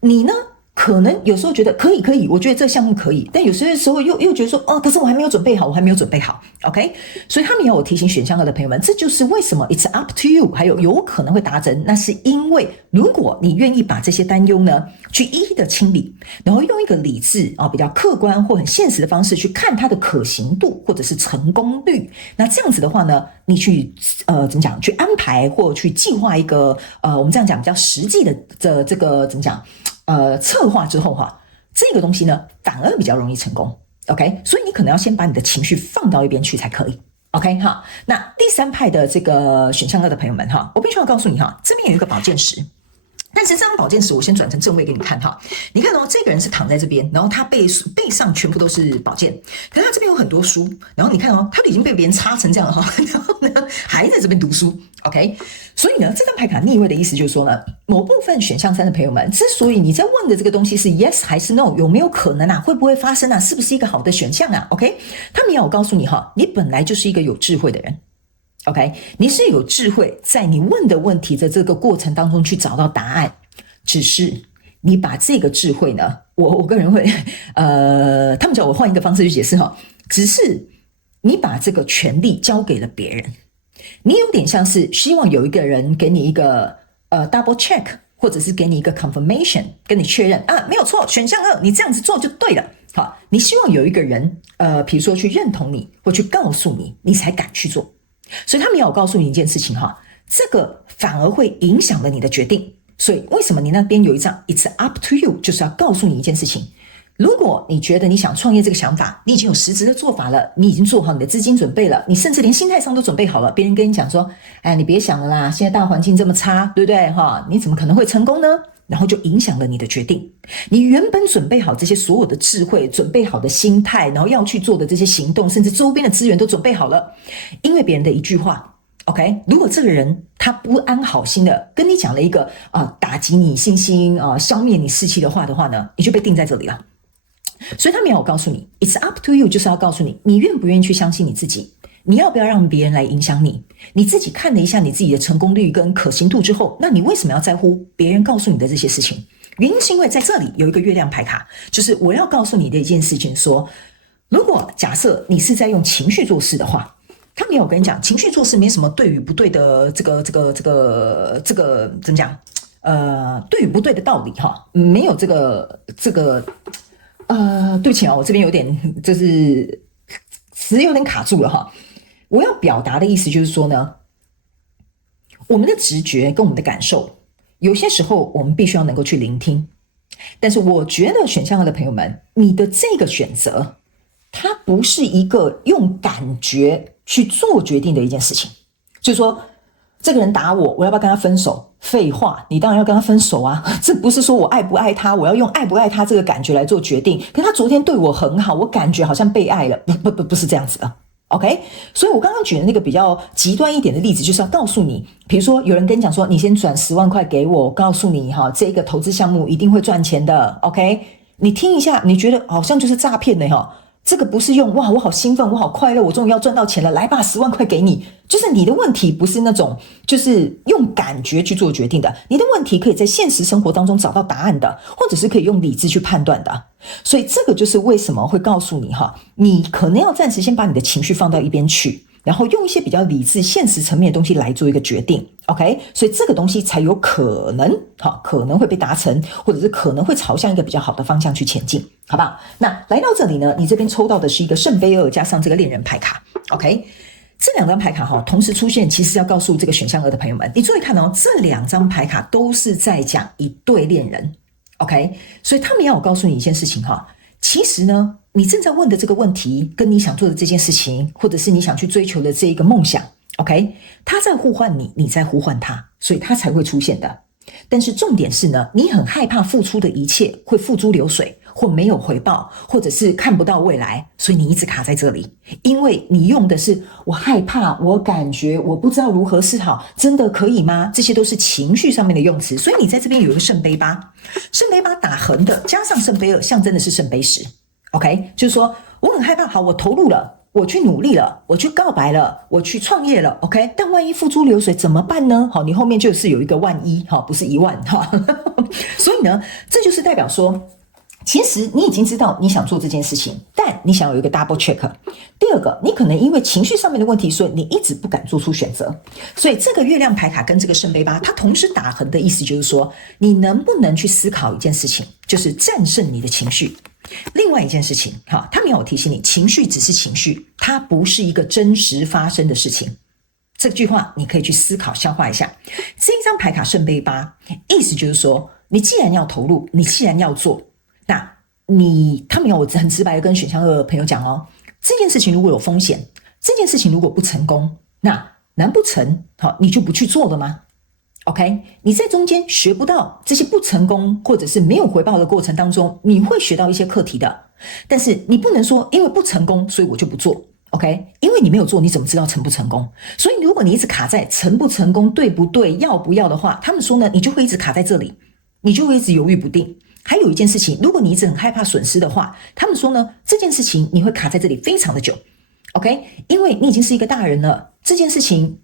你呢可能有時候覺得可以，我覺得這個項目可以，但有些時候又覺得說可是我還沒有準備好 OK。 所以他們要我提醒選項2的朋友們，這就是為什麼 it's up to you 還有可能會達成，那是因為如果你願意把這些擔憂呢去一一的清理，然後用一個理智比較客觀或很現實的方式去看它的可行度或者是成功率，那這樣子的話呢，你去怎麼講，去安排或去計劃一個我們這樣講比較實際的這個怎麼講策劃之後這個東西呢反而比較容易成功 OK。 所以你可能要先把你的情緒放到一邊去才可以 OK 哈。那第3派的這個選項2的朋友們我必須要告訴你這邊有一個寶劍10，但是這張寶劍十，我先轉成正位給你看哈。你看哦，這個人是躺在這邊，然後他背上全部都是寶劍，可是他這邊有很多書，然後你看哦，他都已經被別人插成這樣了哈，然後呢還在這邊讀書。OK， 所以呢，這張牌卡逆位的意思就是說呢，某部分選項3的朋友們，之所以你在問的這個東西是 yes 還是 no， 有沒有可能啊？會不會發生啊？是不是一個好的選項啊 ？OK， 他們要我告訴你哈，你本來就是一個有智慧的人。OK， 你是有智慧，在你問的問題的這個過程當中去找到答案，只是你把這個智慧呢，我個人會，他們叫我換一個方式去解釋哈，只是你把這個權利交給了別人，你有點像是希望有一個人給你一個double check， 或者是給你一個 confirmation， 跟你確認啊，沒有錯，選項2，你這樣子做就對了。好，你希望有一個人比如說去認同你，或去告訴你，你才敢去做。所以他們要我告訴你一件事情哈，這個反而會影響了你的決定。所以為什麼你那邊有一張 It's up to you， 就是要告訴你一件事情。如果你覺得你想創業這個想法，你已經有實質的做法了，你已經做好你的資金準備了，你甚至連心態上都準備好了，別人跟你講說，哎，你別想了啦，現在大環境這麼差，對不對哈？你怎麼可能會成功呢？然後就影響了你的決定。你原本準備好這些所有的智慧，準備好的心態，然後要去做的這些行動，甚至周邊的資源都準備好了，因為別人的一句話 ，OK， 如果這個人他不安好心的跟你講了一個打擊你信心消滅你士氣的話呢，你就被定在這裡了。所以他們要我告訴你 ，It's up to you， 就是要告訴你，你願不願意去相信你自己。你要不要讓別人來影響你？你自己看了一下你自己的成功率跟可行度之後，那你為什麼要在乎別人告訴你的這些事情？原因是因為在這裡有一個月亮牌卡，就是我要告訴你的一件事情說，如果假設你是在用情緒做事的話，他們要我跟你講，情緒做事沒什麼對與不對的這個怎麼講？對與不對的道理哈，沒有這個對不起啊，我這邊有點就是詞有點卡住了哈。我要表達的意思就是說呢，我們的直覺跟我們的感受，有些時候我們必須要能夠去聆聽。但是我覺得選項2的朋友們，你的這個選擇，它不是一個用感覺去做決定的一件事情。就是說，這個人打我，我要不要跟他分手？廢話，你當然要跟他分手啊！這不是說我愛不愛他，我要用愛不愛他這個感覺來做決定。可他昨天對我很好，我感覺好像被愛了，不是這樣子的。OK， 所以我剛剛舉的那個比較極端一點的例子，就是要告訴你，比如說有人跟你講說，你先轉10萬塊給我，告訴你哈，這個投資項目一定會賺錢的。OK， 你聽一下，你覺得好像就是詐騙的哈。這個不是用哇，我好興奮，我好快樂，我終於要賺到錢了，來吧，10萬塊給你。就是你的問題不是那種就是用感覺去做決定的，你的問題可以在現實生活當中找到答案的，或者是可以用理智去判斷的。所以這個就是為什麼會告訴你哈，你可能要暫時先把你的情緒放到一邊去，然後用一些比較理智、現實層面的東西來做一個決定。OK， 所以這個東西才有可能會被達成，或者是可能會朝向一個比較好的方向去前進，好不好？那來到這裡呢，你這邊抽到的是一個聖杯2加上這個戀人牌卡。OK， 這兩張牌卡同時出現，其實要告訴這個選項2的朋友們，你注意看哦，這兩張牌卡都是在講一對戀人。OK， 所以他們要我告訴你一件事情其實呢，你正在問的這個問題，跟你想做的這件事情，或者是你想去追求的這一個夢想，OK， 他在呼喚你，你在呼喚他，所以他才會出現的。但是重點是呢，你很害怕付出的一切會付諸流水，或沒有回報，或者是看不到未來，所以你一直卡在這裡，因為你用的是我害怕，我感覺，我不知道如何是好，真的可以嗎？這些都是情緒上面的用詞，所以你在這邊有一個聖杯8，聖杯8打橫的加上聖杯2，象徵的是聖杯10。OK， 就是說我很害怕，好，我投入了，我去努力了，我去告白了，我去創業了 ，OK， 但萬一付諸流水怎麼辦呢？好，你後面就是有一個萬一，不是1萬哈。所以呢，這就是代表說，其實你已經知道你想做這件事情，但你想有一個 double check。第二個，你可能因為情緒上面的問題，所以你一直不敢做出選擇。所以這個月亮牌卡跟這個聖杯8，它同時打橫的意思就是說，你能不能去思考一件事情，就是戰勝你的情緒。另外一件事情，他沒有提醒你，情緒只是情緒，它不是一個真實發生的事情。這句話你可以去思考消化一下。這一張牌卡聖杯8，意思就是說，你既然要投入，你既然要做，那他們要我很直白的跟選項2的朋友講哦，這件事情如果有風險，這件事情如果不成功，那難不成你就不去做了嗎 OK， 你在中間學不到這些不成功或者是沒有回報的過程當中，你會學到一些課題的。但是你不能說因為不成功，所以我就不做。OK， 因為你沒有做，你怎麼知道成不成功？所以如果你一直卡在成不成功、對不對、要不要的話，他們說呢，你就會一直卡在這裡，你就會一直猶豫不定。還有一件事情，如果你一直很害怕損失的話，他們說呢，這件事情你會卡在這裡非常的久。OK， 因為你已經是一個大人了，這件事情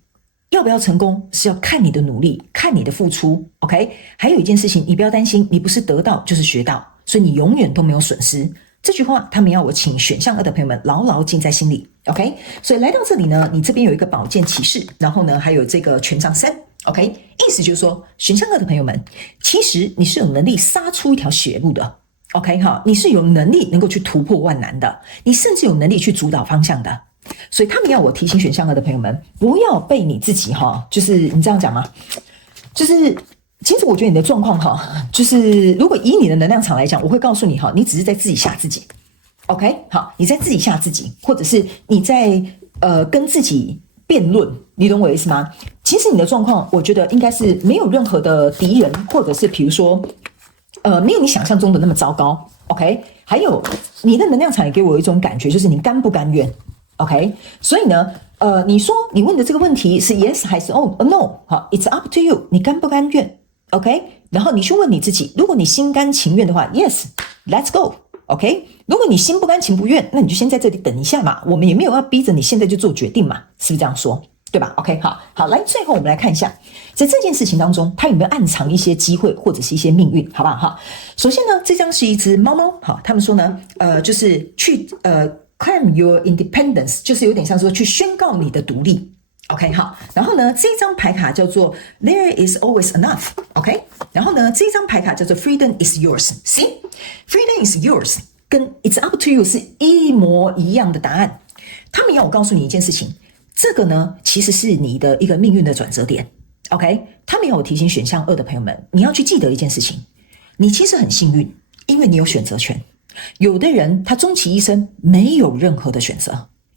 要不要成功是要看你的努力，看你的付出。OK， 還有一件事情，你不要擔心，你不是得到就是學到，所以你永遠都沒有損失。這句話他們要我請選項2的朋友們牢牢記在心裡。OK， 所以來到這裡呢，你這邊有一個寶劍騎士，然後呢還有這個權杖3。OK， 意思就是說，選項2的朋友們，其實你是有能力殺出一條血路的。OK 哈，你是有能力能夠去突破萬難的，你甚至有能力去主導方向的。所以他們要我提醒選項2的朋友們，不要被你自己就是你這樣講嗎？就是其實我覺得你的狀況就是如果以你的能量場來講，我會告訴你你只是在自己嚇自己。OK， 好，你在自己嚇自己，或者是你在跟自己辯論，你懂我意思嗎？其實你的狀況，我覺得應該是沒有任何的敵人，或者是比如說沒有你想象中的那麼糟糕。OK， 還有你的能量場也給我一種感覺，就是你甘不甘願。OK， 所以呢，你說你問的這個問題是 yes 還是 no？ 好 ，it's up to you， 你甘不甘願 ？OK， 然後你去問你自己，如果你心甘情願的話 ，yes，let's go。OK， 如果你心不甘情不願，那你就先在這裡等一下嘛，我們也沒有要逼着你現在就做決定嘛，是不是這樣說？對吧 ？OK， 好，來，最後我們來看一下，在這件事情當中，它有沒有暗藏一些機會或者是一些命運，好不好？首先呢，這張是一隻貓貓，好，他們說呢，就是去claim your independence， 就是有點像說去宣告你的獨立。OK， 好，然後呢，這張牌卡叫做 There is always enough。OK， 然後呢，這張牌卡叫做 Freedom is yours。See，Freedom is yours 跟 It's up to you 是一模一樣的答案。他們要我告訴你一件事情，這個呢，其實是你的一個命運的轉折點。OK， 他們要我提醒選項2的朋友們，你要去記得一件事情，你其實很幸運，因為你有選擇權。有的人他終其一生沒有任何的選擇，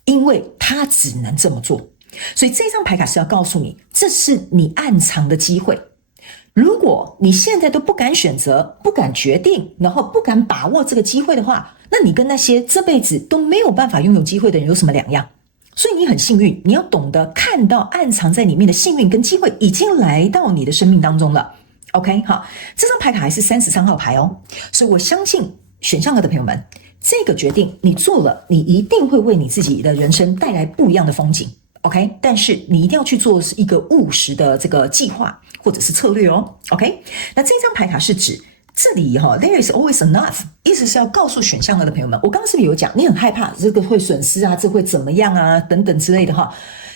因為他只能這麼做。所以這張牌卡是要告訴你，這是你暗藏的機會。如果你現在都不敢選擇，不敢決定，然後不敢把握這個機會的話，那你跟那些這輩子都沒有辦法擁有機會的人有什麼兩樣？所以你很幸運，你要懂得看到暗藏在裡面的幸運跟機會已經來到你的生命當中了。OK， 好，這張牌卡還是33號牌哦。所以我相信選項2的朋友們，這個決定你做了，你一定會為你自己的人生帶來不一樣的風景。OK， 但是你一定要去做一個務實的這個計劃或者是策略哦。OK， 那這張牌卡是指這裡There is always enough， 意思是要告訴選項2的朋友們，我剛剛是不是有講，你很害怕這個會損失啊，這會怎麼樣啊，等等之類的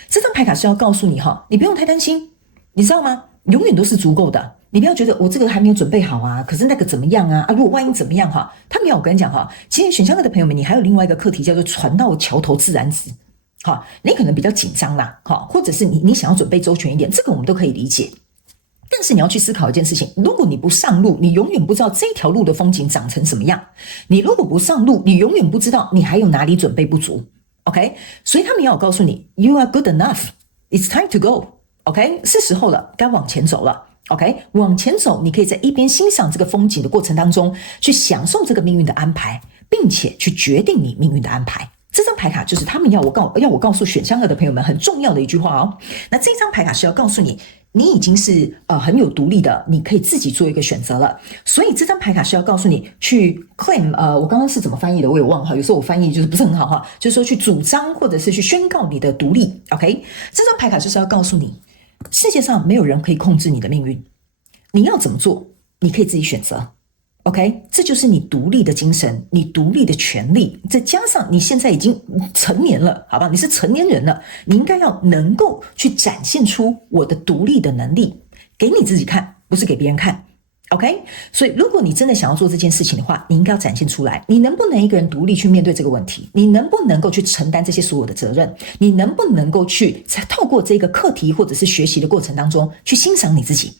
這張牌卡是要告訴你你不用太擔心，你知道嗎？永遠都是足夠的。你不要覺得我這個還沒有準備好啊，可是那個怎麼樣啊？如果萬一怎麼樣他們要我跟你講其實選項2的朋友們，你還有另外一個課題叫做船到橋頭自然直。你可能比較緊張啦，或者是你想要準備周全一點，這個我們都可以理解。但是你要去思考一件事情，如果你不上路，你永遠不知道這條路的風景長成什麼樣。你如果不上路，你永遠不知道你還有哪裡準備不足。OK， 所以他們要我告訴你 ，You are good enough. It's time to go. OK， 是時候了，該往前走了。OK， 往前走，你可以在一邊欣賞這個風景的過程當中，去享受這個命運的安排，並且去決定你命運的安排。這張牌卡就是他們要我告訴選項2的朋友們很重要的一句話哦。那這張牌卡是要告訴你，你已经是很有獨立的，你可以自己做一個選擇了。所以這張牌卡是要告訴你去 claim， 我剛剛是怎麼翻譯的我也忘了，有時候我翻譯就是不是很好就是說去主張或者是去宣告你的獨立。OK， 這張牌卡就是要告訴你，世界上沒有人可以控制你的命運，你要怎麼做，你可以自己選擇。OK， 這就是你獨立的精神，你獨立的權利，再加上你現在已經成年了，好吧？你是成年人了，你應該要能夠去展現出我的獨立的能力，給你自己看，不是給別人看。OK， 所以如果你真的想要做這件事情的話，你應該要展現出來，你能不能一個人獨立去面對這個問題？你能不能夠去承擔這些所有的責任？你能不能夠去透過這個課題或者是學習的過程當中去欣賞你自己？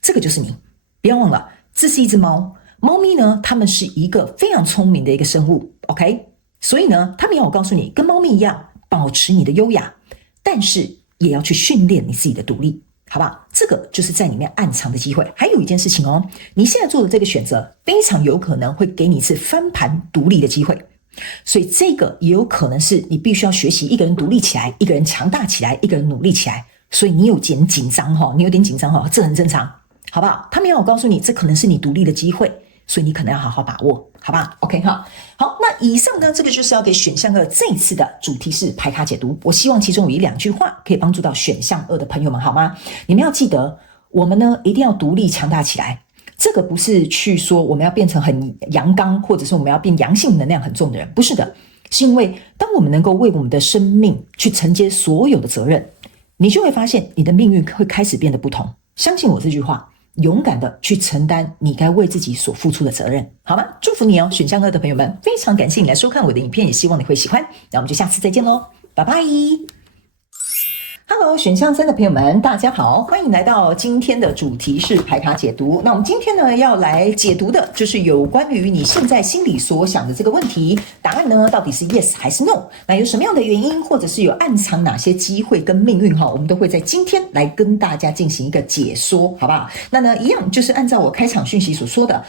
這個就是你，不要忘了，這是一隻貓。貓咪呢，它們是一個非常聰明的一個生物 ，OK？ 所以呢，他們要我告訴你，跟貓咪一樣，保持你的優雅，但是也要去訓練你自己的獨立。好不好？這個就是在裡面暗藏的機會。還有一件事情哦，你現在做的這個選擇非常有可能會給你一次翻盤獨立的機會，所以這個也有可能是你必須要學習一個人獨立起來，一個人強大起來，一個人努力起來。所以你有點緊張哈，你有點緊張哈，這很正常，好不好？他沒有告訴你，這可能是你獨立的機會，所以你可能要好好把握，好吧 ？OK 哈，好，那以上呢，這個就是要給選項2這一次的主題式牌卡解讀。我希望其中有1-2句話可以幫助到選項2的朋友們，好嗎？你們要記得，我們呢一定要獨立強大起來。這個不是去說我們要變成很陽剛，或者是我們要變陽性能量很重的人，不是的，是因為當我們能夠為我們的生命去承接所有的責任，你就會發現你的命運會開始變得不同。相信我這句話，勇敢的去承擔你該為自己所付出的責任，好嗎？祝福你哦，選項2的朋友們，非常感謝你來收看我的影片，也希望你會喜歡。那我們就下次再見嘍，拜拜。Hello， 選項3的朋友們，大家好，歡迎來到今天的主題式牌卡解讀。那我們今天呢要來解讀的就是有關於你現在心裡所想的這個問題，答案呢到底是 yes 還是 no？ 那有什麼樣的原因，或者是有暗藏哪些機會跟命運哈，我們都會在今天來跟大家進行一個解說，好不好？那呢一樣就是按照我開場訊息所說的，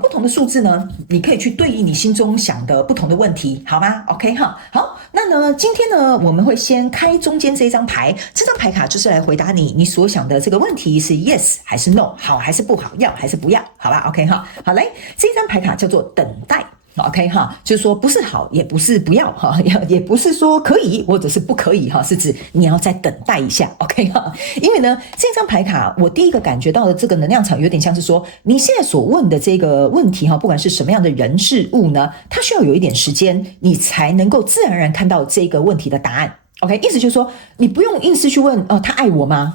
不同的數字呢，你可以去對應你心中想的不同的問題，好嗎 ？OK 哈，好，那呢今天呢我們會先開中間這一張牌。這張牌卡就是來回答你所想的這個問題是 yes 還是 no， 好還是不好，要還是不要，好吧 ？OK 哈，好來，這張牌卡叫做等待。OK 哈，就是說不是好，也不是不要哈，也不是說可以或者是不可以哈，是指你要再等待一下 ，OK 哈。因為呢，這張牌卡我第一個感覺到的這個能量場有點像是說，你現在所問的這個問題哈，不管是什麼樣的人事物呢，它需要有一點時間，你才能夠自然而然看到這個問題的答案。OK， 意思就是說，你不用硬是去問，他愛我嗎？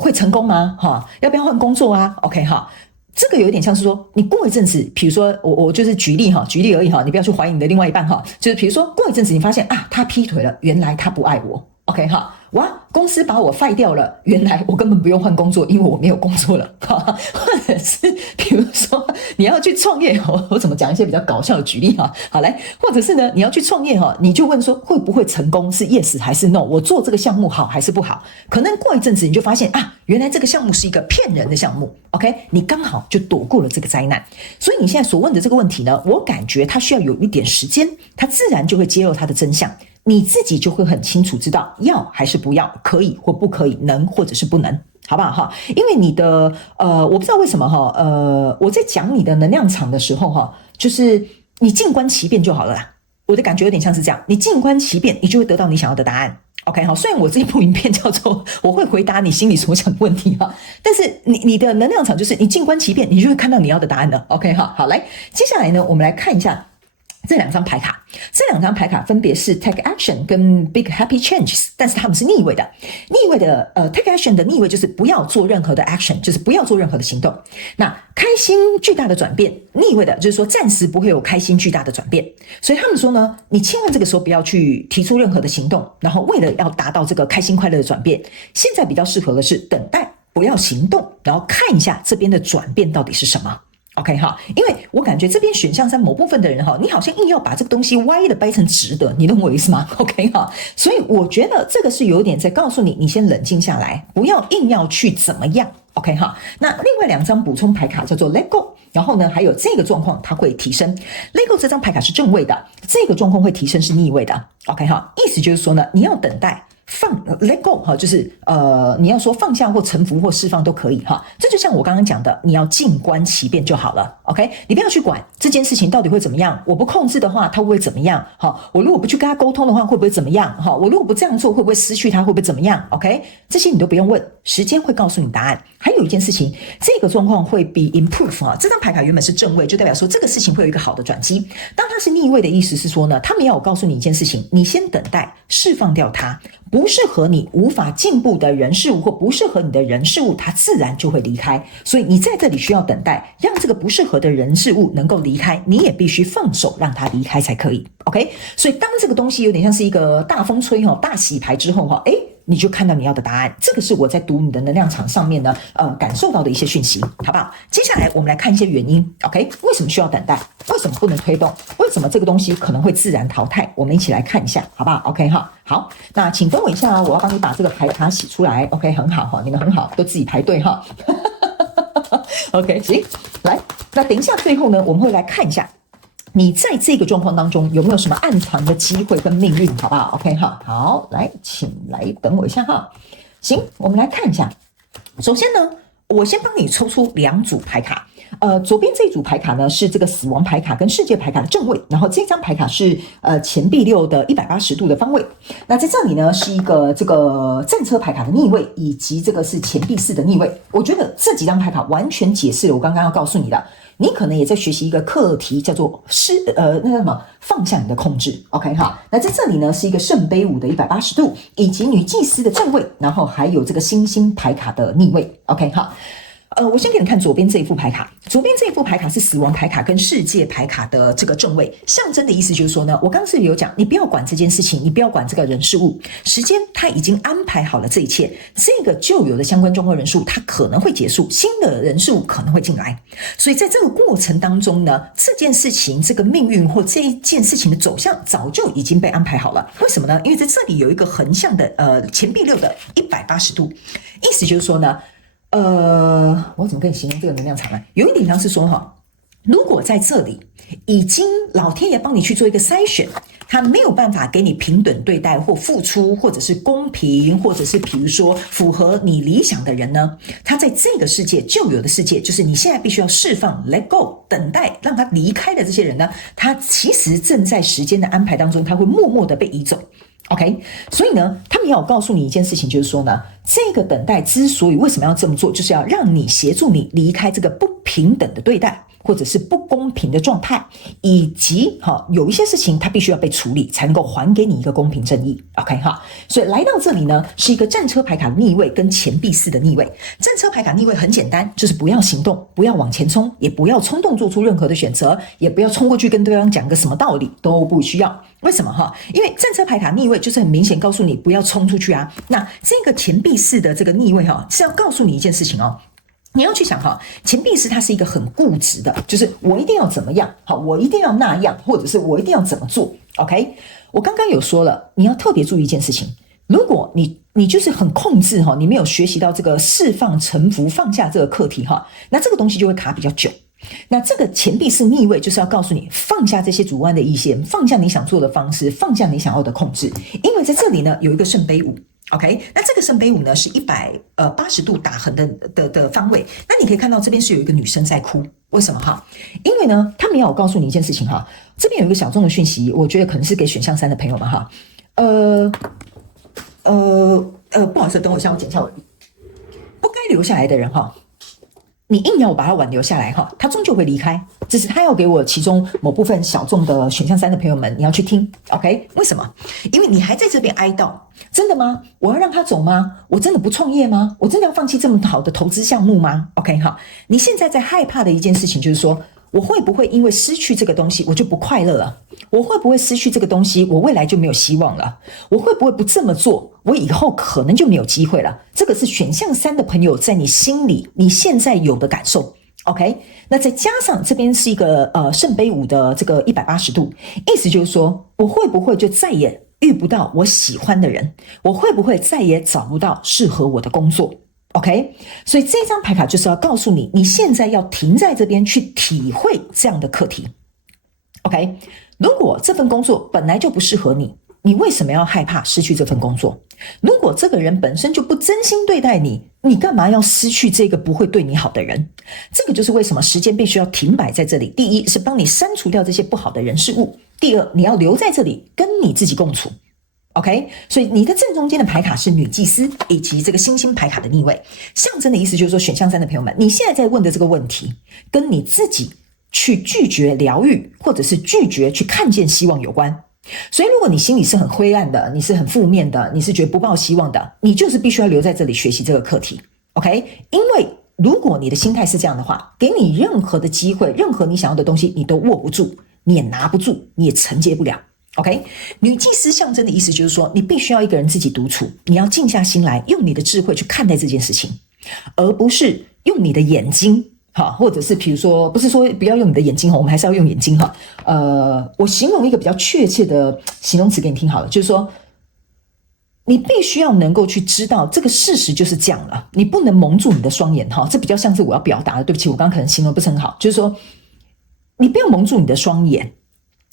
會成功嗎？要不要換工作啊 ？OK 哈。這個有點像是說，你過一陣子，比如說我就是舉例而已哈，你不要去懷疑你的另外一半哈，就是比如說過一陣子你發現啊，他劈腿了，原來他不愛我 ，OK 哈，哇，公司把我廢掉了，原來我根本不用換工作，因為我沒有工作了，或者是比如說你要去創業，我怎麼講一些比較搞笑的舉例哈，好來，或者是呢你要去創業哈，你就問說會不會成功，是 yes 還是 no， 我做這個項目好還是不好，可能過一陣子你就發現啊，原來這個項目是一個騙人的項目 ，OK， 你剛好就躲過了這個災難。所以你現在所問的這個問題呢，我感覺它需要有一點時間，它自然就會揭露它的真相，你自己就會很清楚知道要還是不要，可以或不可以，能或者是不能，好不好哈？因為你的我不知道為什麼哈，我在講你的能量場的時候哈，就是你靜觀其變就好了啦。我的感覺有點像是這樣，你靜觀其變，你就會得到你想要的答案。OK 好，雖然我這一部影片叫做我會回答你心裡所想的問題哈，但是你的能量場就是你靜觀其變，你就會看到你要的答案了。OK 好，來，接下來呢，我們來看一下這兩張牌卡，這兩張牌卡分別是 Take Action 跟 Big Happy Changes， 但是他們是逆位的。逆位的Take Action 的逆位就是不要做任何的 action， 就是不要做任何的行動。那開心巨大的轉變，逆位的就是說暫時不會有開心巨大的轉變。所以他們說呢，你千萬這個時候不要去提出任何的行動，然後為了要達到這個開心快樂的轉變，現在比較適合的是等待，不要行動，然後看一下這邊的轉變到底是什麼。OK 哈，因為我感覺這邊選項3某部分的人哈，你好像硬要把這個東西歪的掰成直的，你懂我意思嗎 ？OK 哈，所以我覺得這個是有點在告訴你，你先冷靜下來，不要硬要去怎麼樣。OK 哈，那另外兩張補充牌卡叫做 Let Go， 然後呢還有這個狀況它會提升。Let Go 這張牌卡是正位的，這個狀況會提升是逆位的。OK 哈，意思就是說呢，你要等待。Let go 哈，就是你要說放下或臣服或釋放都可以哈，這就像我剛剛講的，你要靜觀其變就好了。OK， 你不要去管這件事情到底會怎麼樣，我不控制的話，它會不會怎麼樣？好，我如果不去跟他溝通的話，會不會怎麼樣？好，我如果不這樣做，會不會失去他？會不會怎麼樣 ？OK， 這些你都不用問，時間會告訴你答案。還有一件事情，這個狀況會 be improve 哈，這張牌卡原本是正位，就代表說這個事情會有一個好的轉機。當它是逆位的意思是說呢，他們要我告訴你一件事情，你先等待，釋放掉它。不適合你無法進步的人事物，或不適合你的人事物，它自然就會離開。所以你在這裡需要等待，讓這個不適合的人事物能夠離開，你也必須放手讓它離開才可以。OK， 所以當這個東西有點像是一個大風吹大洗牌之後你就看到你要的答案。這個是我在讀你的能量場上面呢，感受到的一些訊息，好不好？接下來我們來看一些原因 ，OK？ 為什麼需要等待？為什麼不能推動？為什麼這個東西可能會自然淘汰？我們一起來看一下，好不好 ？OK 哈，好，那請等我一下，我要幫你把這個牌卡洗出來 ，OK？ 很好哈，你們很好，都自己排隊哈。OK， 行，來，那等一下最後呢，我們會來看一下你在這個狀況當中有沒有什麼暗藏的機會跟命運，好不好 ？OK 哈，好，來，請來等我一下哈。行，我們來看一下。首先呢，我先幫你抽出2組牌卡。左邊這一組牌卡呢是這個死亡牌卡跟世界牌卡的正位，然後這張牌卡是錢幣6的180度的方位。那在這裡呢是一個這個戰車牌卡的逆位，以及這個是錢幣4的逆位。我覺得這幾張牌卡完全解釋了我剛剛要告訴你的。你可能也在學習一個課題，叫做那叫什麼？放下你的控制。OK 哈，那在這裡呢是一個聖杯5的180度，以及女祭司的正位，然後還有這個星星牌卡的逆位。OK 哈。我先給你看左邊這一副牌卡，左邊這一副牌卡是死亡牌卡跟世界牌卡的這個正位，象徵的意思就是說呢，我剛剛是有講，你不要管這件事情，你不要管這個人事物，時間它已經安排好了這一切，這個舊有的相關狀況人數它可能會結束，新的人事物可能會進來，所以在這個過程當中呢，這件事情這個命運或這一件事情的走向早就已經被安排好了。為什麼呢？因為在這裡有一個橫向的錢幣6的180度，意思就是說呢。我怎麼跟你形容這個能量場呢？有一點像是說哈，如果在這裡已經老天爺幫你去做一個篩選，他沒有辦法給你平等對待或付出，或者是公平，或者是比如說符合你理想的人呢，他在這個世界舊有的世界，就是你現在必須要釋放 let go 等待讓他離開的這些人呢，他其實正在時間的安排當中，他會默默的被移走。OK， 所以呢，他們要告訴你一件事情，就是說呢，這個等待之所以為什麼要這麼做，就是要讓你協助你離開這個不平等的對待，或者是不公平的狀態，以及有一些事情它必須要被處理，才能夠還給你一個公平正義。OK 哈，所以來到這裡呢，是一個戰車牌卡逆位跟錢幣4的逆位。戰車牌卡逆位很簡單，就是不要行動，不要往前衝，也不要衝動做出任何的選擇，也不要衝過去跟對方講個什麼道理，都不需要。為什麼哈？因為戰車牌卡逆位就是很明顯告訴你不要衝出去啊。那這個錢幣4的這個逆位哈，是要告訴你一件事情哦。你要去想哈，錢幣4它是一個很固執的，就是我一定要怎麼樣，好，我一定要那樣，或者是我一定要怎麼做。OK， 我剛剛有說了，你要特別注意一件事情，如果你就是很控制哈，你沒有學習到這個釋放、臣服、放下這個課題哈，那這個東西就會卡比較久。那這個錢幣4逆位就是要告訴你放下這些主觀的意見，放下你想做的方式，放下你想要的控制，因為在這裡呢有一個聖杯5。OK， 那這個聖杯5呢是180度打橫的方位。那你可以看到這邊是有一個女生在哭，為什麼哈？因為呢，他們要我告訴你一件事情哈，這邊有一個小眾的訊息，我覺得可能是給選項3的朋友們哈。不好意思，等我一下，我剪一下我不該留下來的人哈。你硬要我把他挽留下來哈，他終究會離開。這是他要給我其中某部分小眾的選項3的朋友們，你要去聽 ，OK？ 為什麼？因為你還在這邊哀悼，真的嗎？我要讓他走嗎？我真的不創業嗎？我真的要放棄這麼好的投資項目嗎 ？OK 哈，你現在在害怕的一件事情就是說，我會不會因為失去這個東西，我就不快樂了？我會不會失去這個東西，我未來就沒有希望了？我會不會不這麼做，我以後可能就沒有機會了？這個是選項3的朋友在你心裡你現在有的感受。OK， 那再加上這邊是一個聖杯5的這個180度，意思就是說，我會不會就再也遇不到我喜歡的人？我會不會再也找不到適合我的工作？ OK， 所以這張牌卡就是要告訴你，你現在要停在這邊去體會這樣的課題。OK， 如果這份工作本來就不適合你，你為什麼要害怕失去這份工作？如果這個人本身就不真心對待你，你幹嘛要失去這個不會對你好的人？這個就是為什麼時間必須要停擺在這裡。第一是幫你刪除掉這些不好的人事物，第二你要留在這裡跟你自己共處。OK， 所以你的正中間的牌卡是女祭司以及這個星星牌卡的逆位，象徵的意思就是說，選項3的朋友們，你現在在問的這個問題，跟你自己去拒絕療癒，或者是拒絕去看見希望有關。所以如果你心裡是很灰暗的，你是很負面的，你是覺得不抱希望的，你就是必須要留在這裡學習這個課題。OK， 因為如果你的心態是這樣的話，給你任何的機會，任何你想要的東西，你都握不住，你也拿不住，你也承接不了。OK， 女祭司象徵的意思就是說，你必須要一個人自己獨處，你要靜下心來，用你的智慧去看待這件事情，而不是用你的眼睛，或者是比如說，不是說不要用你的眼睛，我們還是要用眼睛哈。我形容一個比較確切的形容詞給你聽好了，就是說，你必須要能夠去知道這個事實就是這樣了，你不能蒙住你的雙眼哈。這比較像是我要表達的，對不起，我剛剛可能形容不是很好，就是說，你不要蒙住你的雙眼。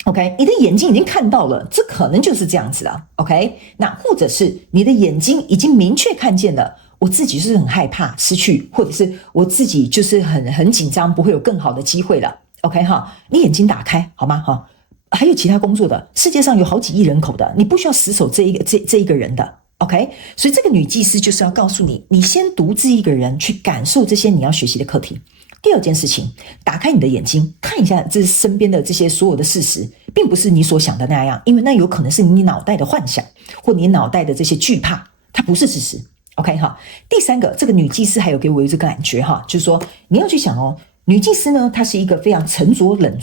OK， 你的眼睛已經看到了，這可能就是這樣子了。OK， 那或者是你的眼睛已經明確看見了，我自己就是很害怕失去，或者是我自己就是很緊張，不會有更好的機會了。OK 哈，你眼睛打開好嗎？哈，還有其他工作的，世界上有好幾億人口的，你不需要死守這一個人的。OK， 所以這個女祭司就是要告訴你，你先獨自一個人去感受這些你要學習的課題。第二件事情，打開你的眼睛，看一下這身邊的這些所有的事實，並不是你所想的那樣，因為那有可能是你腦袋的幻想，或你腦袋的這些懼怕，它不是事實。OK 哈。第三個，這個女祭司還有給我一個感覺哈，就是說你要去想哦，女祭司呢，她是一個非常沉着冷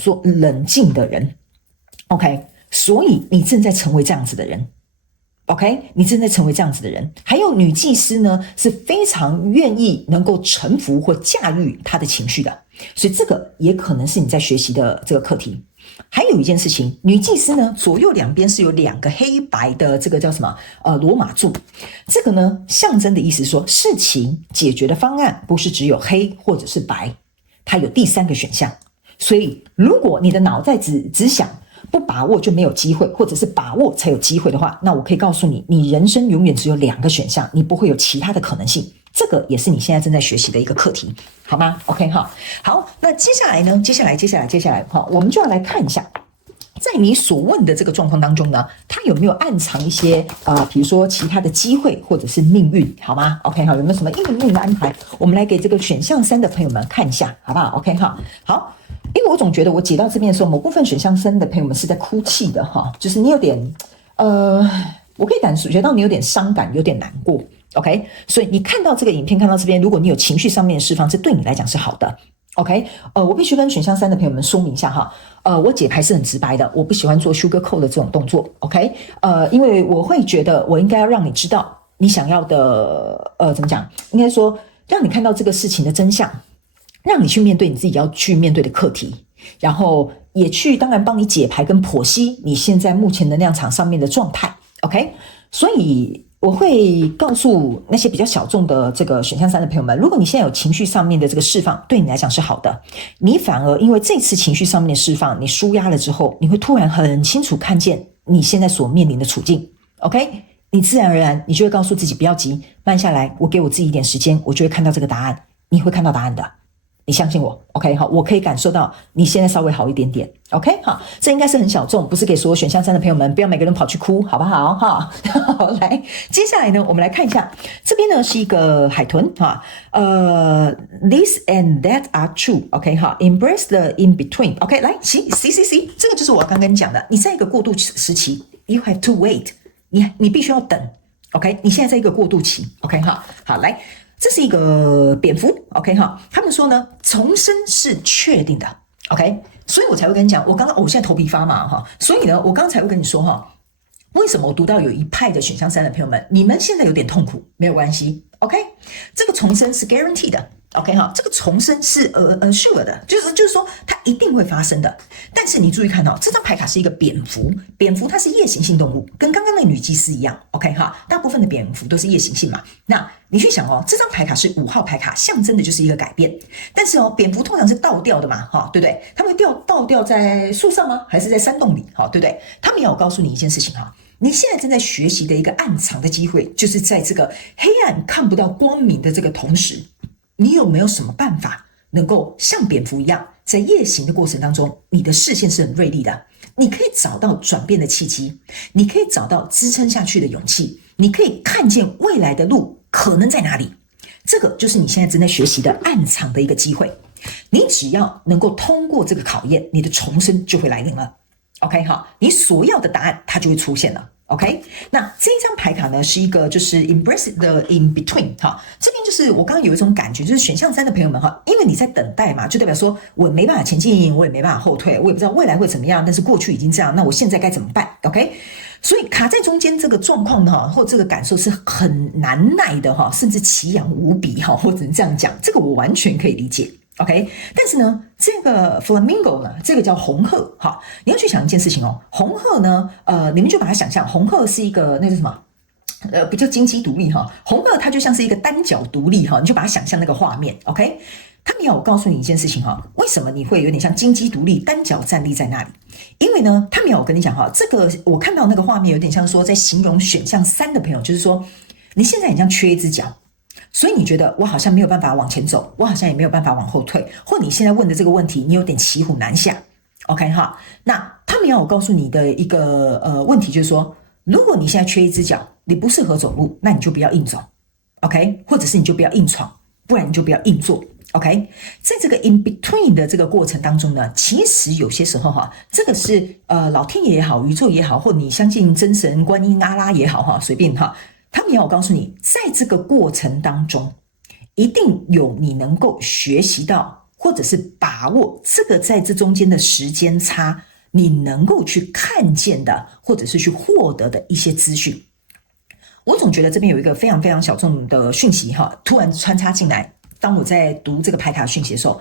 靜的人。OK， 所以你正在成為這樣子的人。OK， 你正在成為這樣子的人。還有女祭司呢，是非常願意能夠臣服或駕馭她的情緒的，所以這個也可能是你在學習的這個課題。還有一件事情，女祭司呢，左右兩邊是有兩個黑白的這個叫什麼羅馬柱，這個呢象徵的意思說，事情解決的方案不是只有黑或者是白，它有第三個選項。所以如果你的腦袋只想不把握就沒有機會，或者是把握才有機會的話，那我可以告訴你，你人生永遠只有兩個選項，你不會有其他的可能性。這個也是你現在正在學習的一個課題，好嗎 ？OK 哈，好，那接下來呢？接下來哈，我們就要來看一下，在你所問的這個狀況當中呢，它有沒有暗藏一些比如說其他的機會或者是命運，好嗎 ？OK 哈，有沒有什麼應運的安排？我們來給這個選項3的朋友們看一下，好不好 ？OK 哈，好。因為我總覺得我解到這邊的時候，某部分選項3的朋友們是在哭泣的哈，就是你有點我可以感覺到你有點傷感，有點難過。OK， 所以你看到這個影片，看到這邊，如果你有情緒上面的釋放，這對你來講是好的。OK， 我必須跟選項3的朋友們說明一下哈，我解牌是很直白的，我不喜歡做 sugar coat 的這種動作。OK， 因為我會覺得我應該要讓你知道你想要的，怎麼講？應該說讓你看到這個事情的真相。讓你去面對你自己要去面對的課題，然後也去當然幫你解牌跟剖析你現在目前能量場上面的狀態 ，OK？ 所以我會告訴那些比較小眾的這個選項3的朋友們，如果你現在有情緒上面的這個釋放，對你來講是好的，你反而因為這次情緒上面的釋放，你紓壓了之後，你會突然很清楚看見你現在所面臨的處境 ，OK？ 你自然而然你就會告訴自己不要急，慢下來，我給我自己一點時間，我就會看到這個答案，你會看到答案的。你相信我 ，OK 好，我可以感受到你現在稍微好一點點 ，OK 好，這應該是很小眾，不是給所有選項3的朋友們，不要每個人跑去哭，好不好？哈，好，來，接下來呢，我們來看一下，這邊呢是一個海豚哈，this and that are true，OK 哈 ，embrace the in between，OK 來，see，這個就是我剛跟你講的，你在一個過渡時期 ，you have to wait， 你必須要等 ，OK， 你現在在一個過渡期 ，OK 哈，好來。這是一個蝙蝠 ，OK 哈，他們說呢，重生是確定的 ，OK， 所以我才會跟你講，我現在頭皮發麻哈，所以呢，我剛才會跟你說哈，為什麼我讀到有一派的選項3的朋友們，你們現在有點痛苦，沒有關係 ，OK， 這個重生是 guaranteed 的。OK 哈，這個重生是sure 的，就是說它一定會發生的。但是你注意看哦，這張牌卡是一個蝙蝠，蝙蝠它是夜行性動物，跟剛剛那女祭司一樣。OK 哈，大部分的蝙蝠都是夜行性嘛。那你去想哦，這張牌卡是5號牌卡，象徵的就是一個改變。但是哦，蝙蝠通常是倒吊的嘛，哈，對不對？他們會倒吊在樹上嗎？還是在山洞裡？哈，對不對？他們要我告訴你一件事情哈，你現在正在學習的一個暗藏的機會，就是在這個黑暗看不到光明的這個同時。你有沒有什麼辦法能夠像蝙蝠一樣，在夜行的過程當中，你的視線是很銳利的，你可以找到轉變的契機，你可以找到支撐下去的勇氣，你可以看見未來的路可能在哪裡。這個就是你現在正在學習的暗藏的一個機會。你只要能夠通過這個考驗，你的重生就會來臨了。OK 哈，你所要的答案它就會出現了。OK， 那這一張牌卡呢是一個就是 embrace the in between 哈，這邊就是我剛剛有一種感覺，就是選項3的朋友們哈，因為你在等待嘛，就代表說我沒辦法前進，我也沒辦法後退，我也不知道未來會怎麼樣，但是過去已經這樣，那我現在該怎麼辦 ？OK， 所以卡在中間這個狀況呢，或這個感受是很難耐的哈，甚至奇癢無比哈，或者這樣講，這個我完全可以理解。OK， 但是呢，這個 flamingo 呢，這個叫紅鶴哈，你要去想一件事情哦，紅鶴呢，你們就把它想象，紅鶴是一個那個什麼，比較金雞獨立哈，紅鶴它就像是一個單腳獨立哈，你就把它想象那個畫面 ，OK， 他們要我告訴你一件事情哈，為什麼你會有點像金雞獨立單腳站立在那裡？因為呢，他們要我跟你講哈，這個我看到那個畫面有點像說在形容選項3的朋友，就是說你現在很像缺一隻腳。所以你覺得我好像沒有辦法往前走，我好像也沒有辦法往後退，或你現在問的這個問題，你有點騎虎難下 ，OK 哈？那他們要我告訴你的一個問題就是說，如果你現在缺一隻腳，你不適合走路，那你就不要硬走 ，OK？ 或者是你就不要硬闖，不然你就不要硬做 ，OK？ 在這個 in between 的這個過程當中呢，其實有些時候哈，這個是老天爺也好，宇宙也好，或你相信真神觀音阿拉也好哈，隨便哈。他們要我告訴你，在這個過程當中，一定有你能夠學習到，或者是把握這個在這中間的時間差，你能夠去看見的，或者是去獲得的一些資訊。我總覺得這邊有一個非常非常小眾的訊息哈，突然穿插進來。當我在讀這個牌卡訊息的時候，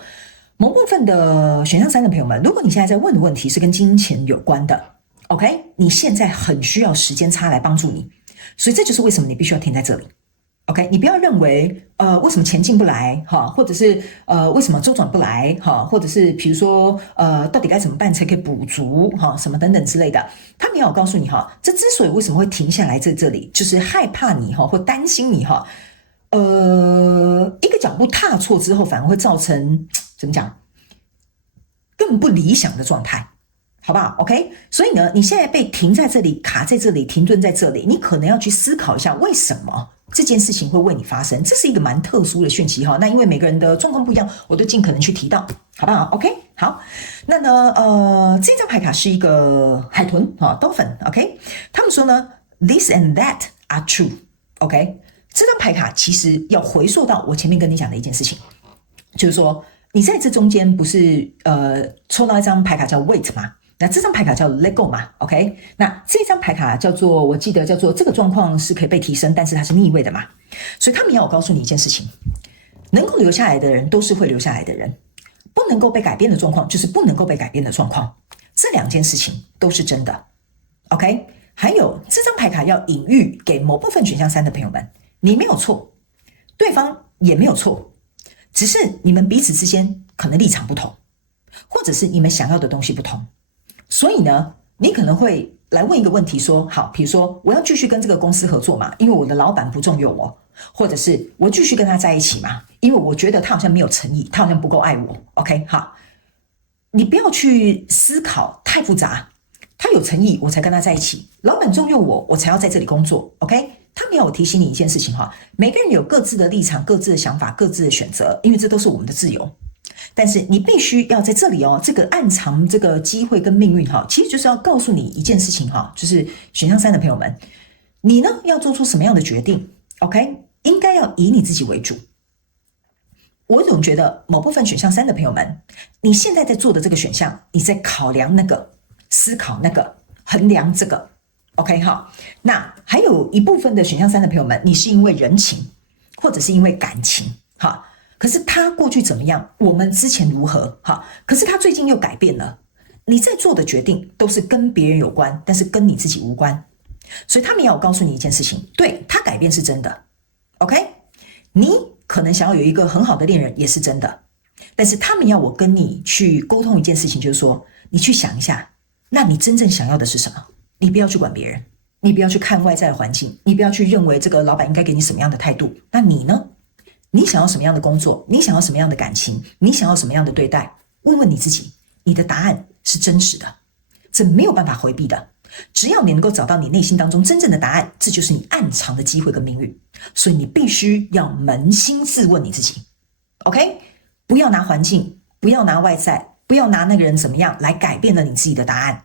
某部分的選項3的朋友們，如果你現在在問的問題是跟金錢有關的 ，OK， 你現在很需要時間差來幫助你。所以這就是為什麼你必須要停在這裡 ，OK？ 你不要認為為什麼錢進不來哈，或者是為什麼周轉不來哈，或者是比如說到底該怎麼辦才可以補足哈，什麼等等之類的。他們要我告訴你哈，這之所以為什麼會停下來在這裡，就是害怕你哈，或擔心你哈，一個腳步踏錯之後，反而會造成怎麼講更不理想的狀態。好不好 ？OK， 所以呢，你現在被停在這裡，卡在這裡，停頓在這裡，你可能要去思考一下，為什麼這件事情會為你發生？這是一個蠻特殊的訊息哈。那因為每個人的狀況不一樣，我都盡可能去提到，好不好 ？OK， 好。那呢，這張牌卡是一個海豚啊 ，Dolphin。OK， 他們說呢 ，This and that are true。OK， 這張牌卡其實要回溯到我前面跟你講的一件事情，就是說你在這中間不是抽到一張牌卡叫 Wait 嗎？那這張牌卡叫 Let Go 嘛 ，OK？ 那這張牌卡叫做，我記得叫做這個狀況是可以被提升，但是它是逆位的嘛，所以他們要我告訴你一件事情：能夠留下來的人都是會留下來的人，不能夠被改變的狀況就是不能夠被改變的狀況，這兩件事情都是真的 ，OK？ 還有這張牌卡要隱喻給某部分選項3的朋友們，你沒有錯，對方也沒有錯，只是你們彼此之間可能立場不同，或者是你們想要的東西不同。所以呢，你可能會來問一個問題說，好，比如說我要繼續跟這個公司合作嘛，因為我的老闆不重用我，或者是我繼續跟他在一起嘛，因為我覺得他好像沒有誠意，他好像不夠愛我。OK， 好，你不要去思考太複雜，他有誠意我才跟他在一起，老闆重用我，我才要在這裡工作。OK， 他們要我提醒你一件事情哈，每個人有各自的立場、各自的想法、各自的選擇，因為這都是我們的自由。但是你必須要在這裡哦，這個暗藏這個機會跟命運哈，其實就是要告訴你一件事情哈，就是選項3的朋友們，你呢要做出什麼樣的決定 ？OK， 應該要以你自己為主。我總覺得某部分選項3的朋友們，你現在在做的這個選項，你在考量那個、思考那個、衡量這個 ，OK 哈。那還有一部分的選項3的朋友們，你是因為人情或者是因為感情哈。可是他過去怎麼樣？我們之前如何？哈，可是他最近又改變了。你在做的決定都是跟別人有關，但是跟你自己無關。所以他們要我告訴你一件事情：對，他改變是真的。OK， 你可能想要有一個很好的戀人也是真的，但是他們要我跟你去溝通一件事情，就是說，你去想一下，那你真正想要的是什麼？你不要去管別人，你不要去看外在的環境，你不要去認為這個老闆應該給你什麼樣的態度。那你呢？你想要什麼樣的工作？你想要什麼樣的感情？你想要什麼樣的對待？問問你自己，你的答案是真實的，這沒有辦法回避的。只要你能夠找到你內心當中真正的答案，這就是你暗藏的機會跟命運。所以你必須要捫心自問你自己 ，OK？ 不要拿環境，不要拿外在，不要拿那個人怎麼樣來改變了你自己的答案。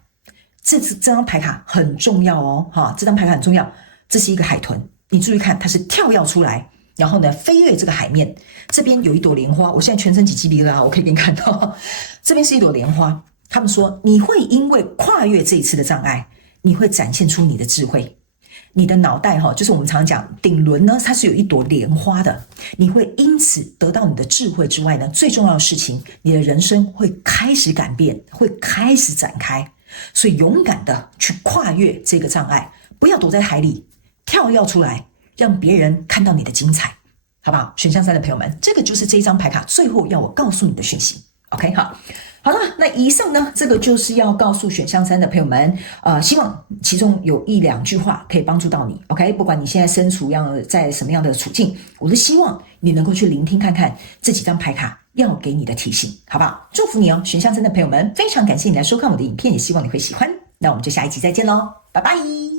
這張牌卡很重要哦，哈，這張牌卡很重要。這是一個海豚，你注意看，它是跳躍出來，然後呢，飛越這個海面。這邊有一朵蓮花，我現在全身起雞皮疙瘩，我可以給你看到，這邊是一朵蓮花。他們說，你會因為跨越這一次的障礙，你會展現出你的智慧。你的腦袋哈，就是我們常常講頂輪呢，它是有一朵蓮花的。你會因此得到你的智慧之外呢，最重要的事情，你的人生會開始改變，會開始展開。所以勇敢的去跨越這個障礙，不要躲在海裡，跳躍出來，讓別人看到你的精彩，好不好？選項3的朋友們，這個就是這張牌卡最後要我告訴你的訊息。OK， 好了，那以上呢，這個就是要告訴選項3的朋友們，希望其中有1-2句話可以幫助到你。OK， 不管你現在身處在什麼樣的處境，我都希望你能夠去聆聽看看這幾張牌卡要給你的提醒，好不好？祝福你哦，選項3的朋友們，非常感謝你來收看我的影片，也希望你會喜歡。那我們就下一集再見嘍，拜拜。